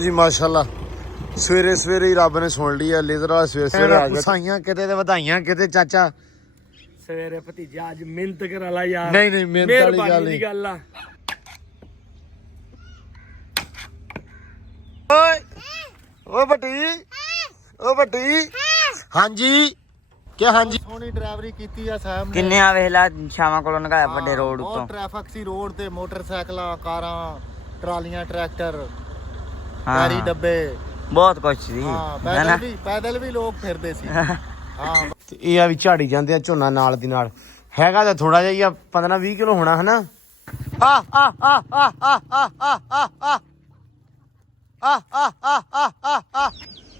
ਜੀ ਮਾਸ਼ਾਅੱਲਾ ਸਵੇਰੇ ਸਵੇਰੇ ਹੀ ਰੱਬ ਨੇ ਸੁਣ ਲਈ ਆ ਲੇਜ਼ਰ ਵਾਲਾ ਸਵੇਰੇ ਸਵੇਰੇ ਆ ਗਿਆ ਸਾਈਆਂ ਕਿਤੇ ਤੇ ਵਧਾਈਆਂ ਕਿਤੇ ਚਾਚਾ ਸਵੇਰੇ ਭਤੀਜਾ ਅੱਜ ਮਿਹਨਤ ਕਰ ਲਾ ਯਾਰ ਨਹੀਂ ਮਿਹਨਤ ਵਾਲੀ ਗੱਲ ਆ ਓਏ ਬੱਟੀ ਹਾਂਜੀ ਕਿ ਹਾਂਜੀ ਸੋਹਣੀ ਡਰਾਈਵਰੀ ਕੀਤੀ ਆ ਸਾਹਿਬ ਨੇ ਕਿੰਨੇ ਆ ਵੇਖਲਾ ਸ਼ਾਮਾਂ ਕੋਲੋਂ ਨਗਾਇਆ ਵੱਡੇ ਰੋਡ ਬਹੁਤ ਉੱਤੋਂ ਟ੍ਰੈਫਿਕ ਸੀ ਰੋਡ ਤੇ ਮੋਟਰਸਾਈਕਲਾਂ ਕਾਰਾਂ ਟਰਾਲੀਆਂ ਟਰੈਕਟਰ ਹਾਂ ਭਾਰੀ ਡੱਬੇ ਬਹੁਤ ਕੁਛ ਸੀ ਹਾਂ ਹੈਨਾ? ਪੈਦਲ ਵੀ ਲੋਕ ਫਿਰਦੇ ਸੀ ਹਾਂ ਤੇ ਇਹ ਆ ਵੀ ਝਾੜੀ ਜਾਂਦੇ ਆ ਝੋਨਾ ਨਾਲ ਦੀ ਨਾਲ ਹੈਗਾ ਤਾਂ ਥੋੜਾ ਜਿਹਾ ਹੀ ਆ 15-20 ਕਿਲੋ ਹੋਣਾ ਹਨਾ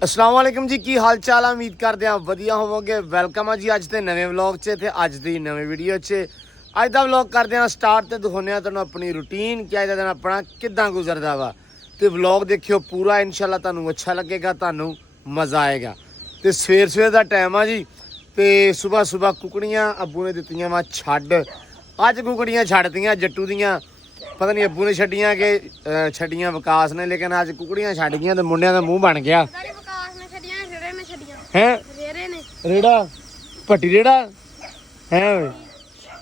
अस्सलाम वालेकुम जी की हाल चाल उम्मीद करते हैं वधिया होवोगे वेलकम है जी अज के नवे व्लॉग च ते अज दी नवी वीडियो च अज दा व्लॉग करते हैं स्टार्ट ते दिखाने आ तुहानू अपनी रूटीन कि अज दा दिन अपना किदां गुजरदा वा ते व्लॉग देखियो पूरा इंशाल्लाह तुहानू अच्छा लगेगा तुहानू मजा आएगा ते सवेर सवेर दा टाइम आ जी ते सुबह सुबह कुकड़ियां अब्बू ने दित्तियां वा छड्ड अज कुकड़ियां छड्डतियां जट्टू दियां पता नहीं अब्बू ने छड्डियां कि छड्डियां विकास ने लेकिन अज कुकड़ियां छड्ड गईयां ते मुंडियां दा मूंह बन गया है रेड़ा भट्टी रेड़ा है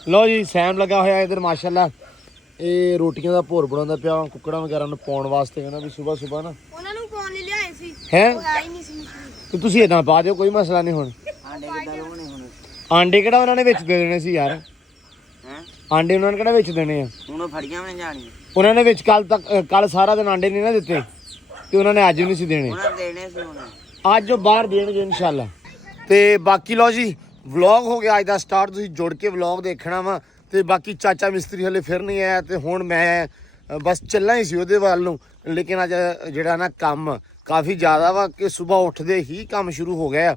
लो जी सैम लगा होया इधर माशाल्लाह ये रोटियां दा भोर बनांदा पिया कुकड़ा वगैरह नूं पाउण वास्ते कहना भी सुबह सुबह ना ਉਹਨਾਂ ਨੂੰ ਪਾਉਣ ਲਈ ਲਿਆਏ ਸੀ है ਉਹ ਹੈ ਹੀ ਨਹੀਂ ਸੀ ਤੇ ਤੁਸੀਂ ਇਦਾਂ ਪਾ ਦਿਓ ਕੋਈ ਮਸਲਾ ਨਹੀਂ ਹੁਣ ਆਂਡੇ ਕਿਹੜਾ ਉਹਨਾਂ ਨੇ ਵਿੱਚ ਦੇ ਦੇਣੇ ਸੀ ਯਾਰ ਹੈਂ? ਆਂਡੇ ਉਹਨਾਂ ਨੇ ਕਿਹੜਾ ਵਿੱਚ ਦੇਣੇ ਆ ਹੁਣ ਉਹ ਫੜੀਆਂ ਵੀ ਨਹੀਂ ਜਾਣੀਆਂ ਉਹਨਾਂ ਨੇ ਵਿੱਚ ਕੱਲ ਸਾਰਾ ਦਿਨ ਆਂਡੇ ਨਹੀਂ ਨਾ ਦਿੱਤੇ ਤੇ ਉਹਨਾਂ ਨੇ ਅੱਜ ਵੀ ਨਹੀਂ ਸੀ ਦੇਣੇ ਉਹਨਾਂ ਦੇਣੇ ਸੀ ਹੁਣ ਅੱਜ ਉਹ ਬਾਹਰ ਦੇਣਗੇ ਇਨਸ਼ਾਅੱਲਾ ਤੇ ਬਾਕੀ ਲਓ ਜੀ ਵਲੌਗ ਹੋ ਗਿਆ ਅੱਜ ਦਾ ਸਟਾਰਟ ਤੁਸੀਂ ਜੁੜ ਕੇ ਵਲੌਗ ਦੇਖਣਾ ਵਾ ਤੇ ਬਾਕੀ ਚਾਚਾ ਮਿਸਤਰੀ ਹਲੇ ਫਿਰ ਨਹੀਂ ਆਇਆ ਤੇ ਹੁਣ ਮੈਂ ਬਸ ਚੱਲਾਂ ਹੀ ਸੀ ਉਹਦੇ ਵੱਲ ਨੂੰ ਲੇਕਿਨ ਅੱਜ ਜਿਹੜਾ ਨਾ ਕੰਮ ਕਾਫੀ ਜ਼ਿਆਦਾ ਵਾ ਕਿ ਸਵੇਰ ਉੱਠਦੇ ਹੀ ਕੰਮ ਸ਼ੁਰੂ ਹੋ ਗਿਆ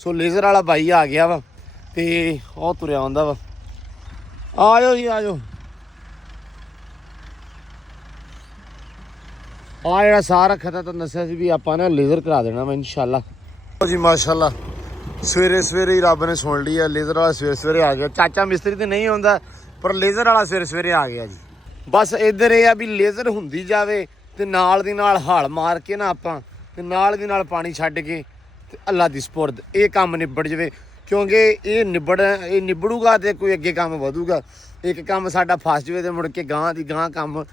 ਸੋ ਲੇਜ਼ਰ ਵਾਲਾ ਬਾਈ ਆ ਗਿਆ ਵਾ ਤੇ ਉਹ ਤੁਰਿਆ ਆਉਂਦਾ ਵਾ ਆ ਜਾਓ ਜੀ ਆ ਜਾਓ ਆ ਜਿਹੜਾ ਸਾਰਾ ਖਤਾ ਤਾਂ ਦੱਸਿਆ ਸੀ ਵੀ ਆਪਾਂ ਨਾ ਲੇਜ਼ਰ ਕਰਾ ਦੇਣਾ ਵਾ ਇਨਸ਼ਾਅੱਲਾ ਜੀ ਮਾਸ਼ਾਅੱਲਾ ਸਵੇਰੇ ਸਵੇਰੇ ਹੀ ਰੱਬ ਨੇ ਸੁਣ ਲਈ ਆ ਲੇਜ਼ਰ ਵਾਲਾ ਸਵੇਰੇ ਸਵੇਰੇ ਆ ਗਿਆ ਚਾਚਾ ਮਿਸਤਰੀ ਤੇ ਨਹੀਂ ਆਉਂਦਾ ਪਰ ਲੇਜ਼ਰ ਵਾਲਾ ਸਵੇਰੇ ਸਵੇਰੇ ਆ ਗਿਆ ਜੀ ਬਸ ਇੱਧਰ ਇਹ ਆ ਵੀ ਲੇਜ਼ਰ ਹੁੰਦੀ ਜਾਵੇ ਤੇ ਨਾਲ ਦੀ ਨਾਲ ਹਲ ਮਾਰ ਕੇ ਨਾ ਆਪਾਂ ਤੇ ਨਾਲ ਦੀ ਨਾਲ ਪਾਣੀ ਛੱਡ ਕੇ ਤੇ ਅੱਲਾ ਦੀ ਸਪੁਰਦ ਇਹ ਕੰਮ ਨਿਬੜ ਜਾਵੇ ਕਿਉਂਕਿ ਇਹ ਨਿਬੜੂਗਾ ਤੇ ਕੋਈ ਅੱਗੇ ਕੰਮ ਵਧੂਗਾ ਇੱਕ ਕੰਮ ਸਾਡਾ ਫਸ ਜਾਵੇ ਤੇ ਮੁੜ ਕੇ ਗਾਂ ਦੀ ਗਾਂ ਕੰਮ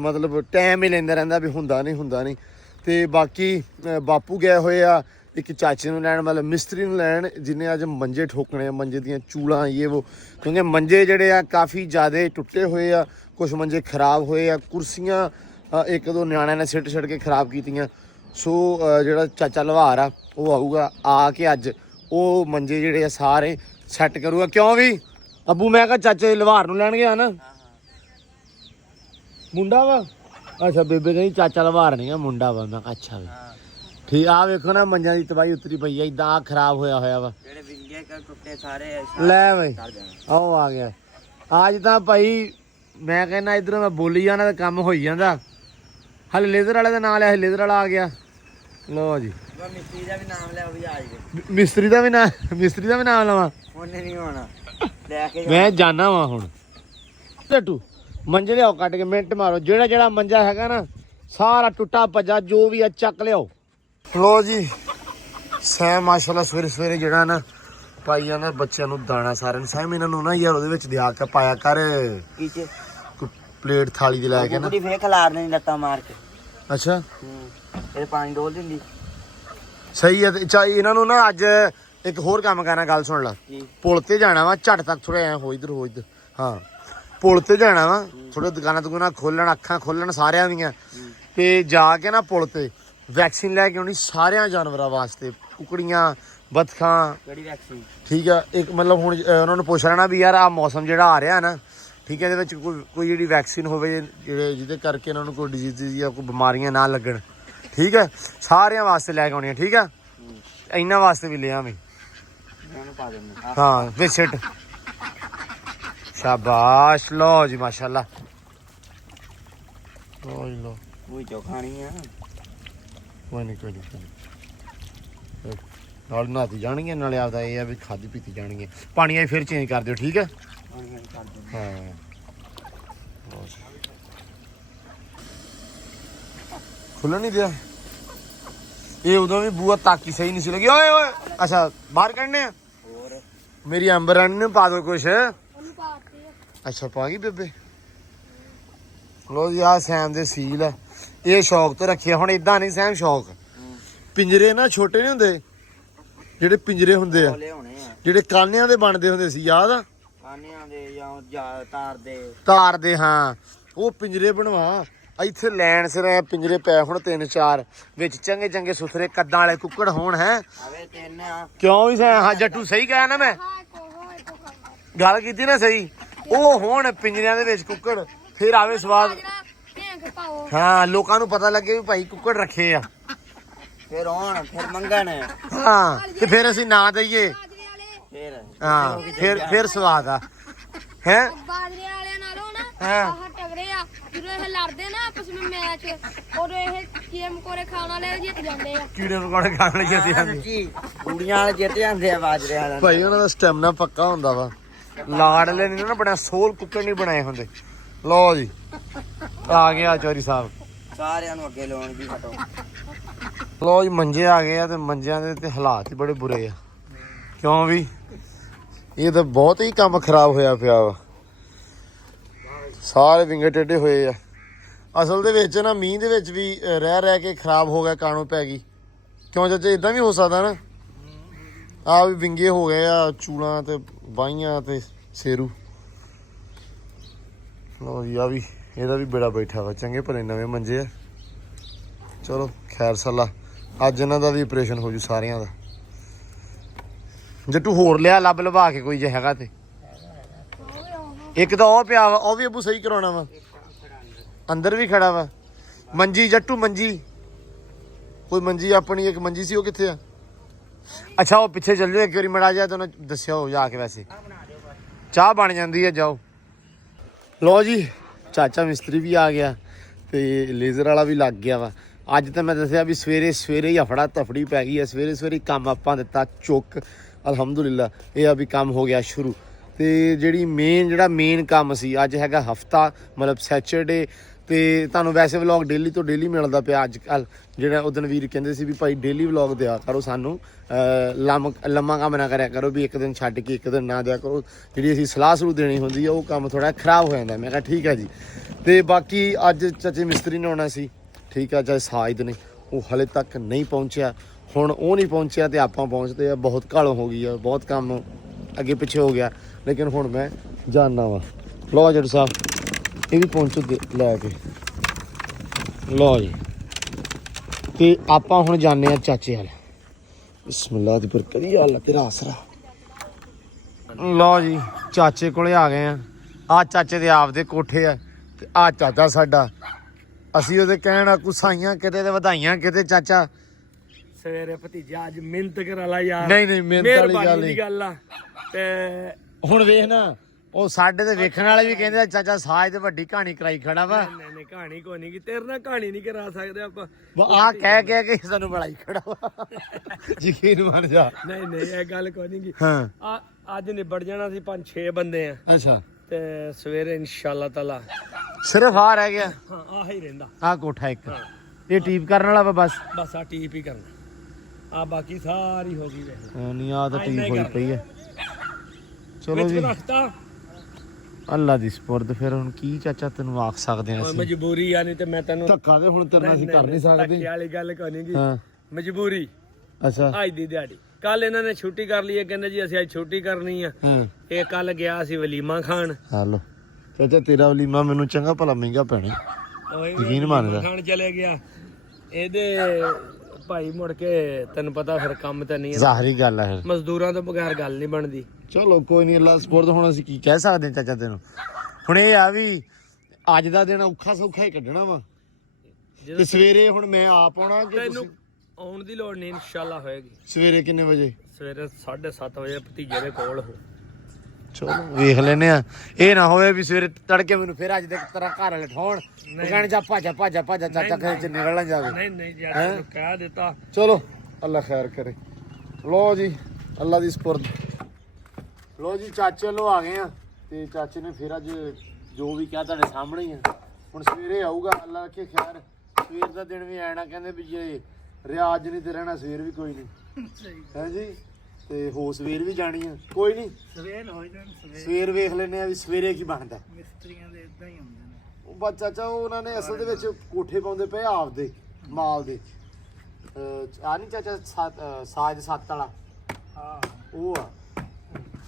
ਮਤਲਬ ਟਾਈਮ ਹੀ ਲੈਂਦਾ ਰਹਿੰਦਾ ਵੀ ਹੁੰਦਾ ਨਹੀਂ ਤੇ ਬਾਕੀ ਬਾਪੂ ਗਏ ਹੋਏ ਆ ਇੱਕ ਚਾਚੇ ਨੂੰ ਲੈਣ ਮਤਲਬ ਮਿਸਤਰੀ ਨੂੰ ਲੈਣ ਜਿਹਨੇ ਅੱਜ ਮੰਜੇ ਠੋਕਣੇ ਆ ਮੰਜੇ ਦੀਆਂ ਚੂਲਾਂ ਇਹ ਉਹ ਕਿਉਂਕਿ ਮੰਜੇ ਜਿਹੜੇ ਆ ਕਾਫੀ ਜ਼ਿਆਦਾ ਟੁੱਟੇ ਹੋਏ ਆ ਕੁਝ ਮੰਜੇ ਖਰਾਬ ਹੋਏ ਆ ਕੁਰਸੀਆਂ ਇੱਕ ਦੋ ਨਿਆਣਿਆਂ ਨੇ ਸਿੱਟ ਕੇ ਖਰਾਬ ਕੀਤੀਆਂ ਸੋ ਜਿਹੜਾ ਚਾਚਾ ਲਵਾਰ ਆ ਉਹ ਆਊਗਾ ਆ ਕੇ ਅੱਜ ਉਹ ਮੰਜੇ ਜਿਹੜੇ ਆ ਸਾਰੇ ਸੈੱਟ ਕਰੂਗਾ ਕਿਉਂ ਵੀ ਅੱਬੂ ਮੈਂ ਕਿਹਾ ਚਾਚੇ ਲਵਾਰ ਨੂੰ ਲੈਣ ਗਿਆ ਨਾ ਮੁੰਡਾ ਵਾ ਅੱਛਾ ਬੇਬੇ ਕਹਿੰਦੀ ਚਾਚਾ ਲਵਾਰ ਨਹੀਂ ਆ ਮੁੰਡਾ ਵਾ ਮੈਂ ਕਿਹਾ ਅੱਛਾ ਵੀ ਠੀਕ ਆ ਵੇਖੋ ਨਾ ਮੰਜਾਂ ਦੀ ਤਬਾਈ ਉਤਰੀ ਪਈ ਆ ਇਦਾਂ ਖਰਾਬ ਹੋਇਆ ਵਾ ਜਿਹੜੇ ਵਿੰਗੇ ਕਰ ਟੁੱਟੇ ਸਾਰੇ ਲੈ ਬਈ ਆਓ ਆ ਗਿਆ ਅੱਜ ਤਾਂ ਭਾਈ ਮੈਂ ਕਹਿੰਦਾ ਇਧਰੋਂ ਮੈਂ ਬੋਲੀ ਜਾਣਾ ਤਾਂ ਕੰਮ ਹੋਈ ਜਾਂਦਾ ਹਲੇ ਲੇਜ਼ਰ ਵਾਲੇ ਦਾ ਨਾਂ ਲਿਆ ਲੇਜ਼ਰ ਵਾਲਾ ਆ ਗਿਆ ਲੋ ਜੀ ਮਿਸਤਰੀ ਦਾ ਵੀ ਨਾਮ ਲਿਆ ਉਹ ਵੀ ਆ ਜਾਏ ਮਿਸਤਰੀ ਦਾ ਵੀ ਨਾਮ ਲਵਾਂ ਉਹਨੇ ਨਹੀਂ ਹੋਣਾ ਲੈ ਕੇ ਮੈਂ ਜਾਣਾ ਵਾ ਹੁਣ ਟੱਟੂ ਮੰਜੇ ਲਿਆਓ ਕੱਟ ਕੇ ਮਿੰਟ ਮਾਰੋ ਜਿਹੜਾ ਮੰਜਾ ਹੈਗਾ ਨਾ ਸਾਰਾ ਟੁੱਟਾ ਭੱਜਾ ਜੋ ਵੀ ਆ ਚੱਕ ਲਿਆਓ ਲੋ ਜੀ ਸੈਮ ਮਾਸ਼ਾਅੱਲਾ ਸਵੇਰੇ ਸਵੇਰੇ ਜਿਹੜਾ ਨਾ ਪਾਈ ਜਾਂਦਾ ਬੱਚਿਆਂ ਨੂੰ ਦਾਣਾ ਸਾਰਿਆਂ ਨੂੰ ਸੈਮ ਇਹਨਾਂ ਨੂੰ ਨਾ ਯਾਰ ਉਹਦੇ ਵਿੱਚ ਦਿਆ ਕੇ ਪਾਇਆ ਕਰ ਕੀਚੇ ਪਲੇਟ ਥਾਲੀ ਦੇ ਲੈ ਕੇ ਨਾ ਕੁੜੀ ਫੇਰ ਖਲਾਰ ਨਹੀਂ ਲੱਤਾਂ ਮਾਰ ਕੇ ਅੱਛਾ ਇਹ ਪਾਣੀ ਡੋਲ ਦਿੰਦੀ ਸਹੀ ਹੈ ਤੇ ਚਾਹੀ ਇਹਨਾਂ ਨੂੰ ਨਾ ਅੱਜ ਇੱਕ ਹੋਰ ਕੰਮ ਕਰਨਾ ਗੱਲ ਸੁਣ ਲਾ ਪੁਲ ਤੇ ਜਾਣਾ ਵਾ ਝਟ ਤੱਕ ਥੋੜਾ ਐ ਹੋ ਇਧਰ ਹਾਂ ਪੁਲ ਤੇ ਜਾਣਾ ਵਾ ਥੋੜੇ ਦੁਕਾਨਾਂ ਖੋਲਣ ਅੱਖਾਂ ਖੋਲਣ ਸਾਰਿਆਂ ਦੀਆਂ ਤੇ ਜਾ ਕੇ ਨਾ ਪੁਲ ਤੇ ਵੈਕਸੀਨ ਲੈ ਕੇ ਆਉਣੀ ਸਾਰਿਆਂ ਜਾਨਵਰਾਂ ਵਾਸਤੇ ਕੁਕੜੀਆਂ ਬਤਖਾਂ ਕਿਹੜੀ ਵੈਕਸੀਨ ਠੀਕ ਆ ਇੱਕ ਮਤਲਬ ਹੁਣ ਉਹਨਾਂ ਨੂੰ ਪੁੱਛ ਲੈਣਾ ਵੀ ਯਾਰ ਆ ਮੌਸਮ ਜਿਹੜਾ ਆ ਰਿਹਾ ਨਾ ਠੀਕ ਹੈ ਇਹਦੇ ਵਿੱਚ ਕੋਈ ਜਿਹੜੀ ਵੈਕਸੀਨ ਹੋਵੇ ਜਿਹਦੇ ਕਰਕੇ ਇਹਨਾਂ ਨੂੰ ਕੋਈ ਡਿਜ਼ੀਜ਼ ਜਾਂ ਕੋਈ ਬਿਮਾਰੀਆਂ ਨਾ ਲੱਗਣ ਠੀਕ ਹੈ ਸਾਰਿਆਂ ਵਾਸਤੇ ਲੈ ਕੇ ਆਉਣੀਆਂ ਠੀਕ ਆ ਇਹਨਾਂ ਵਾਸਤੇ ਵੀ ਲੈ ਆਵੇਂ ਪਾ ਦਿੰਦੇ ਹਾਂ ਵਿਸਿਟ ਸ਼ਾਬਾਸ਼ ਲੋ ਜੀ ਮਾਸ਼ਾਅੱਲਾ ਲੋ ਉਹ ਚੋ ਖਾਣੀ ਆ ਕੋਈ ਨਹੀਂ ਨਾਲ ਨਹਾਤੀ ਜਾਣਗੀਆਂ ਨਾਲੇ ਆਪਦਾ ਇਹ ਆ ਵੀ ਖਾਦੀ ਪੀਤੀ ਜਾਣਗੀਆਂ ਪਾਣੀ ਆ ਫਿਰ ਚੇਂਜ ਕਰ ਦਿਓ ਠੀਕ ਹੈ ਹਾਂ ਖੁੱਲ੍ਹਾ ਨਹੀਂ ਦਿਆ ਇਹ ਉਦੋਂ ਵੀ ਬੂਆ ਤਾਕੀ ਸਹੀ ਨਹੀਂ ਸੀ ਲੱਗੀ। ਓਏ ਓਏ ਅੱਛਾ ਬਾਹਰ ਕੱਢਨੇ ਆ। ਹੋਰ ਮੇਰੀ ਅੰਬਰ ਰਾਣੀ ਨੂੰ ਪਾ ਦੋ ਕੁਛ। ਉਹਨੂੰ ਪਾਤੇ ਆ। ਅੱਛਾ ਪਾ ਗਈ ਬੇਬੇ। ਲੋ ਜੀ ਆਹ ਸੈਮ ਦੇ ਸੀਲ ਆ। ਇਹ ਸ਼ੌਕ ਤੇ ਰੱਖਿਆ। ਹੁਣ ਇਦਾਂ ਨਹੀਂ ਸੈਮ ਸ਼ੌਕ। ਪਿੰਜਰੇ ਨਾ ਛੋਟੇ ਨਹੀਂ ਹੁੰਦੇ ਜਿਹੜੇ ਪਿੰਜਰੇ ਹੁੰਦੇ ਆ ਕੋਲੇ ਹੋਣੇ ਆ ਜਿਹੜੇ ਕਾਨਿਆਂ ਦੇ ਬਣਦੇ ਹੁੰਦੇ ਸੀ, ਯਾਦ ਆ? ਕਾਨਿਆਂ ਦੇ ਜਾਂ ਤਾਰ ਦੇ। ਤਾਰ ਦੇ, ਹਾਂ। ਉਹ ਪਿੰਜਰੇ ਬਣਵਾ। ਇੱਥੇ ਲੈਣ ਸਿਰ ਪਿੰਜਰੇ ਪਏ ਹੁਣ 3-4 ਵਿੱਚ ਚੰਗੇ ਚੰਗੇ ਸੁਥਰੇ ਕੱਦਾਂ ਵਾਲੇ ਕੁੱਕੜ ਹੋਣ। ਹੈ ਆਵੇ ਤਿੰਨ ਆ। ਕਿਉਂ ਵੀ ਹਾਂ ਜੱਟੂ ਸਹੀ ਕਹਿਆ ਨਾ ਮੈਂ ਹਾਂ ਕੋ ਗੱਲ ਕੀਤੀ ਨਾ ਸਹੀ। ਉਹ ਹੋਣ ਪਿੰਜਰਿਆਂ ਦੇ ਵਿੱਚ ਕੁੱਕੜ, ਫਿਰ ਆਵੇ ਸਵਾਦ। ਬਾਜਰਾ ਢੇਂਕ ਪਾਓ। ਹਾਂ ਲੋਕਾਂ ਨੂੰ ਪਤਾ ਲੱਗੇ ਵੀ ਭਾਈ ਕੁੱਕੜ ਰੱਖੇ ਆ। ਫਿਰ ਆਉਣ ਫਿਰ ਮੰਗਣ ਹਾਂ ਤੇ ਫਿਰ ਅਸੀਂ ਨਾ ਦਈਏ। ਬਾਜਰੇ ਵਾਲੇ ਫਿਰ ਹਾਂ ਫਿਰ ਸਵਾਦ ਆ। ਹੈ ਬਾਜਰੇ ਵਾਲਿਆਂ ਨਾਲੋਂ ਨਾ ਹਾਂ। ਆਹ ਤਗੜੇ ਆ। ਜਦੋਂ ਇਹ ਲੜਦੇ ਨਾ ਆਪਸ ਵਿੱਚ ਮੈਚ, ਉਦੋਂ ਇਹ ਕੀਮ ਕੋਰੇ ਖਾਣ ਵਾਲੇ ਜਿੱਤ ਜਾਂਦੇ ਆ। ਕੀੜੇ ਮਕੌੜੇ ਖਾਣ ਲਈ ਜਾਂਦੇ ਆ ਜੀ ਕੁੜੀਆਂ ਵਾਲੇ ਜਿੱਤ ਜਾਂਦੇ ਆ ਬਾਜਰੇ ਵਾਲਿਆਂ ਨੂੰ। ਭਾਈ ਉਹਨਾਂ ਦਾ ਸਟੈਮਨਾ ਪੱਕਾ ਹੁੰਦਾ ਵਾ। ਲਾੜਲੇ ਨਹੀਂ ਨਾ ਬਣਿਆ, ਸੋਲ ਕੁੱਕੜ ਨਹੀਂ ਬਣਾਏ ਹੁੰਦੇ। ਲਓ ਜੀ ਆ ਗਿਆ ਚੌਰੀ ਸਾਹਿਬ। ਸਾਰਿਆਂ ਨੂੰ ਅੱਗੇ ਲਾਉਣ ਦੀ ਫਟੋ। ਲਓ ਜੀ ਮੰਜੇ ਆ ਗਏ ਆ ਤੇ ਮੰਜਿਆਂ ਦੇ ਤੇ ਹਾਲਾਤ ਹੀ ਬੜੇ ਬੁਰੇ ਆ। ਕਿਉਂ ਵੀ ਇਹ ਤਾਂ ਬਹੁਤ ਹੀ ਕੰਮ ਖਰਾਬ ਹੋਇਆ ਪਿਆ ਵਾ। ਸਾਰੇ ਵਿੰਗੇ ਟੇਢੇ ਹੋਏ ਆ। ਅਸਲ ਦੇ ਵਿੱਚ ਨਾ ਮੀਂਹ ਦੇ ਵਿੱਚ ਵੀ ਰਹਿ ਕੇ ਖਰਾਬ ਹੋ ਗਿਆ, ਕਾਣੋ ਪੈ ਗਈ। ਕਿਉਂ ਚਾਚਾ ਇਦਾਂ ਵੀ ਹੋ ਸਕਦਾ ਨਾ। ਆ ਵੀ ਵਿੰਗੇ ਹੋ ਗਏ ਆ ਚੂਲਾਂ ਤੇ ਬਾਹੀਆਂ ਤੇ ਸੇਰੂ। ਲਓ ਜੀ ਆ ਵੀ ਇਹਦਾ ਵੀ ਬੇੜਾ ਬੈਠਾ ਵਾ। ਚੰਗੇ ਭਲੇ ਨਵੇਂ ਮੰਜੇ ਆ। ਚਲੋ ਖੈਰ ਸੱਲਾ ਅੱਜ ਇਹਨਾਂ ਦਾ ਵੀ ਆਪਰੇਸ਼ਨ ਹੋ ਜੂ ਸਾਰਿਆਂ ਦਾ। ਜੇ ਤੂੰ ਹੋਰ ਲਿਆ ਲੱਭ ਲਵਾ ਕੇ ਕੋਈ ਜੇ ਹੈਗਾ ਤੇ। ਇੱਕ ਤਾਂ ਉਹ ਪਿਆ ਵਾ, ਉਹ ਵੀ ਅਬੂ ਸਹੀ ਕਰਾਉਣਾ ਵਾ। ਅੰਦਰ ਵੀ ਖੜਾ ਵਾ ਮੰਜੀ। ਜੱਟੂ ਮੰਜੀ ਕੋਈ ਮੰਜੀ ਆਪਣੀ ਇੱਕ ਮੰਜੀ ਸੀ, ਉਹ ਕਿੱਥੇ ਆ? ਅੱਛਾ ਉਹ ਪਿੱਛੇ ਚੱਲ ਜਾਓ ਇੱਕ ਵਾਰੀ ਮੜਾ ਜਾ, ਤੁਹਾਨੂੰ ਦੱਸਿਓ ਜਾ ਕੇ। ਵੈਸੇ ਚਾਹ ਬਣ ਜਾਂਦੀ ਹੈ, ਜਾਓ। ਲਓ ਜੀ ਚਾਚਾ ਮਿਸਤਰੀ ਵੀ ਆ ਗਿਆ ਤੇ ਲੇਜ਼ਰ ਵਾਲਾ ਵੀ ਲੱਗ ਗਿਆ ਵਾ। ਅੱਜ ਤਾਂ ਮੈਂ ਦੱਸਿਆ ਵੀ ਸਵੇਰੇ ਹੀ ਹਫੜਾ ਤਫੜੀ ਪੈ ਗਈ ਹੈ। ਸਵੇਰੇ ਕੰਮ ਆਪਾਂ ਦਿੱਤਾ ਚੁੱਕ। ਅਲਹਮਦੁਲਿਲਾ ਇਹ ਆ ਵੀ ਕੰਮ ਹੋ ਗਿਆ ਸ਼ੁਰੂ। ਤੇ ਜਿਹੜਾ ਮੇਨ ਕੰਮ ਸੀ ਅੱਜ ਹੈਗਾ ਹਫਤਾ, ਮਤਲਬ ਸੈਚਰਡੇ। ਤੇ ਤੁਹਾਨੂੰ ਵੈਸੇ ਵਲੌਗ ਡੇਲੀ ਤੋਂ ਡੇਲੀ ਮਿਲਦਾ ਪਿਆ ਅੱਜ ਕੱਲ੍ਹ। ਜਿਹੜਾ ਉਦਣ ਵੀਰ ਕਹਿੰਦੇ ਸੀ ਵੀ ਭਾਈ ਡੇਲੀ ਵਲੌਗ ਦਿਆ ਕਰੋ ਸਾਨੂੰ, ਲੰਮਾ ਕੰਮ ਨਾ ਕਰਿਆ ਕਰੋ ਵੀ ਇੱਕ ਦਿਨ ਛੱਡ ਕੇ ਇੱਕ ਦਿਨ ਨਾ ਦਿਆ ਕਰੋ। ਜਿਹੜੀ ਅਸੀਂ ਸਲਾਹ ਸਲੂਹ ਦੇਣੀ ਹੁੰਦੀ ਆ ਉਹ ਕੰਮ ਥੋੜ੍ਹਾ ਖਰਾਬ ਹੋ ਜਾਂਦਾ। ਮੈਂ ਕਿਹਾ ਠੀਕ ਹੈ ਜੀ। ਤੇ ਬਾਕੀ ਅੱਜ ਚਾਚੇ ਮਿਸਤਰੀ ਨੇ ਆਉਣਾ ਸੀ, ਠੀਕ ਆ। ਚਾਹੇ ਸਾਜਦ ਨੇ ਉਹ ਹਲੇ ਤੱਕ ਨਹੀਂ ਪਹੁੰਚਿਆ। ਹੁਣ ਉਹ ਨਹੀਂ ਪਹੁੰਚਿਆ ਤੇ ਆਪਾਂ ਪਹੁੰਚਦੇ ਆ। ਬਹੁਤ ਘਾਲੋਂ ਹੋ ਗਈ ਆ, ਬਹੁਤ ਕੰਮ ਅੱਗੇ ਪਿੱਛੇ ਹੋ ਗਿਆ। ਲੇਕਿਨ ਹੁਣ ਮੈਂ ਜਾਣਾ ਵਾ। ਲਓ ਜੱਟ ਸਾਹਿਬ ਇਹ ਵੀ ਪਹੁੰਚੋ ਲੈ ਕੇ। ਲਓ ਜੀ ਤੇ ਆਪਾਂ ਹੁਣ ਜਾਂਦੇ ਆ ਚਾਚੇ ਵੱਲ। ਬਿਸਮਿਲ੍ਲਾ ਦੀ ਬਰਕਤ ਯਾ ਅੱਲਾ ਤੇਰਾ ਆਸਰਾ। ਲਓ ਜੀ ਚਾਚੇ ਕੋਲੇ ਆ ਗਏ ਆ ਚਾਚੇ ਦੇ ਆਪਦੇ ਕੋਠੇ ਆ ਤੇ ਆ ਚਾਚਾ ਸਾਡਾ। ਅਸੀਂ ਉਹਦੇ ਕਹਿਣਾ ਕੁਸਾਈਆਂ ਕਿਤੇ ਤੇ ਵਧਾਈਆਂ ਕਿਤੇ। ਚਾਚਾ ਸਵੇਰੇ ਭਤੀਜਾ ਅੱਜ ਮਿਹਨਤ ਕਰਾ ਲਾ ਯਾਰ। ਨਹੀਂ ਮਿਹਨਤ ਵਾਲੀ ਗੱਲ ਮਿਹਰਬਾਨੀ ਦੀ ਨਹੀਂ। ਗੱਲ ਆ। ਤੇ ਹੁਣ ਵੇਖ ਨਾ ਉਹ ਸਾਡੇ ਤੇ ਵੇਖਣ ਵਾਲੇ ਵੀ ਕਹਿੰਦੇ ਚਾਚਾ ਸਾਜ ਤੇ ਵੱਡੀ ਕਹਾਣੀ ਕਰਾਈ ਖੜਾ ਵਾ। ਨਹੀਂ ਕਹਾਣੀ ਕੋਈ ਨਹੀਂ, ਤੇਰੇ ਨਾਲ ਕਹਾਣੀ ਨਹੀਂ ਕਰਾ ਸਕਦੇ ਆਪਾਂ। ਆ ਕਹਿ ਕੇ ਸਾਨੂੰ ਬੜਾਈ ਖੜਾ ਵਾ। ਯਕੀਨ ਮੰਨ ਜਾ। ਨਹੀਂ ਇਹ ਗੱਲ ਕੋਈ ਨਹੀਂ। ਹਾਂ ਅੱਜ ਨਿਬੜ ਜਾਣਾ ਸੀ 5-6 ਬੰਦੇ ਆ ਅੱਛਾ ਤੇ ਸਵੇਰੇ ਇਨਸ਼ਾਅੱਲਾ ਤਾਲਾ। ਸਿਰਫ ਆ ਰਹਿ ਗਿਆ ਹਾਂ ਆਹ ਹੀ ਰਹਿੰਦਾ। ਆ ਕੋਠਾ ਇੱਕ ਇਹ ਟੀਪ ਕਰਨ ਵਾਲਾ ਵਾ ਬਸ। ਬਸ ਆ ਟੀਪ ਹੀ ਕਰਨਾ। ਆ ਬਾਕੀ ਸਾਰੀ ਹੋ ਗਈ ਵੈਸੇ। ਨਹੀਂ ਆ ਤਾਂ ਟੀਪ ਹੋਈ ਪਈ ਹੈ। ਚਲੋ ਵਿੱਚ ਜੀ ਰੱਖਤਾ ਅੱਲਾ ਦੀ ਸਪੁਰਦ। ਫਿਰ ਹੁਣ ਕੀ ਚਾਚਾ ਤੈਨੂੰ ਆਖ ਸਕਦੇ ਆ ਅਸੀਂ। ਮਜਬੂਰੀ ਆ, ਨਹੀਂ ਤੇ ਮੈਂ ਤੈਨੂੰ ਧੱਕਾ ਤੇ ਹੁਣ ਤੇਰੇ ਨਾਲ ਅਸੀਂ ਕਰ ਨਹੀਂ ਧੱਕੇ ਸਕਦੇ। ਵਾਲੀ ਗੱਲ ਕੋਈ ਨਹੀਂ ਗੀ। ਹਾਂ ਮਜਬੂਰੀ ਅੱਛਾ ਅੱਜ ਦੀ ਦਿਹਾੜੀ। ਕੱਲ ਇਹਨਾਂ ਨੇ ਛੁੱਟੀ ਕਰ ਲਈ ਹੈ, ਕਹਿੰਦੇ ਜੀ ਅਸੀਂ ਅੱਜ ਛੁੱਟੀ ਕਰਨੀ ਆ। ਹਾਂ ਇਹ ਕੱਲ ਗਿਆ ਸੀ ਵਲੀਮਾ ਖਾਣ। ਹਲੋ ਚਾਚਾ ਤੇਰਾ ਵਲੀਮਾ ਮੈਨੂੰ ਚੰਗਾ ਭਲਾ ਮਹਿੰਗਾ ਪੈਣਾ। ਯਕੀਨ ਮੰਨਦਾ। ਖਾਣ ਚਲੇ ਗਿਆ ਇਹਦੇ ਭਾਈ। ਮੁੜ ਕੇ ਤੈਨੂੰ ਪਤਾ ਫਿਰ ਕੰਮ ਤਾਂ ਨਹੀਂ ਹੈ, ਜ਼ਾਹਰੀ ਗੱਲ ਹੈ। ਮਜ਼ਦੂਰਾਂ ਤੋਂ ਬਗੈਰ ਗੱਲ ਨਹੀਂ ਬਣਦੀ। ਚਲੋ ਕੋਈ ਨਹੀਂ ਅੱਲਾ ਸਪੁਰਦ। ਹੁਣ ਅਸੀਂ ਕੀ ਕਹਿ ਸਕਦੇ ਹਾਂ ਚਾਚਾ ਤੈਨੂੰ। ਹੁਣ ਇਹ ਆ ਵੀ ਅੱਜ ਦਾ ਦਿਨ ਔਖਾ ਸੌਖਾ ਹੀ ਕੱਢਣਾ ਵਾ। ਤੇ ਸਵੇਰੇ ਹੁਣ ਮੈਂ ਆਪ ਆਉਣਾ ਕਿ ਤੈਨੂੰ ਤੁਸੀਂ ਆਉਣ ਦੀ ਲੋੜ ਨਹੀਂ, ਇਨਸ਼ਾਅੱਲਾ ਹੋਏਗੀ। ਸਵੇਰੇ ਕਿੰਨੇ ਵਜੇ? ਸਵੇਰੇ 7:30 ਵਜੇ ਭਤੀਜੇ ਦੇ ਕੋਲ ਹੋ। ਚਲੋ ਵੇਖ ਲੈਨੇ ਆ। ਇਹ ਨਾ ਹੋਵੇ ਵੀ ਸਵੇਰੇ ਤੜਕੇ ਮੈਨੂੰ ਫਿਰ ਅੱਜ ਦੇ ਤਰ੍ਹਾਂ ਘਰ ਵਾਲੇ ਠਾਉਣ ਕਹਿਣ ਜਾ ਭਾਜਾ ਚਾਚਾ ਘਰੇ ਚ ਨਿਕਲ ਨਾ ਜਾਵੇ। ਨਹੀਂ ਯਾਰ ਤੈਨੂੰ ਕਹਿ ਦਿੱਤਾ। ਚਲੋ ਅੱਲਾ ਖੈਰ ਕਰੇ। ਲੋ ਜੀ ਅੱਲਾ ਦੀ ਸਪੁਰਦ। ਲੋ ਜੀ ਚਾਚੇ ਵੱਲੋਂ ਆ ਗਏ ਆ ਤੇ ਚਾਚੇ ਨੇ ਫਿਰ ਅੱਜ ਜੋ ਵੀ ਕਿਹਾ ਤੁਹਾਡੇ ਸਾਹਮਣੇ ਹੀ ਆ। ਹੁਣ ਸਵੇਰੇ ਆਊਗਾ, ਅੱਲਾ ਰੱਖੇ ਖੈਰ। ਸਵੇਰ ਦਾ ਦਿਨ ਵੀ ਆਣਾ ਕਹਿੰਦੇ ਵੀ ਜੇ ਰਿਆਜ਼ ਨਹੀਂ ਤੇ ਰਹਿਣਾ, ਸਵੇਰ ਵੀ ਕੋਈ ਨਹੀਂ ਹੈ ਜੀ। ਤੇ ਹੋ ਸਵੇਰ ਵੀ ਜਾਣੀ ਆ, ਕੋਈ ਨਹੀਂ ਸਵੇਰ ਹੋ ਜਾਣ ਸਵੇਰ ਵੇਖ ਲੈਨੇ ਆ ਵੀ ਸਵੇਰੇ ਕੀ ਬਣਦਾ। ਮਿਸਤਰੀਆਂ ਦੇ ਇਦਾਂ ਹੀ ਹੁੰਦੇ ਨੇ। ਉਹ ਬਸ ਚਾਚਾ ਉਹਨਾਂ ਨੇ ਅਸਲ ਦੇ ਵਿੱਚ ਕੋਠੇ ਪਾਉਂਦੇ ਪਏ ਆਪਦੇ ਮਾਲ ਦੇ। ਆ ਨਹੀਂ ਚਾਚਾ ਸਾਜ 7 ਵਾਲਾ, ਹਾਂ ਉਹ ਆ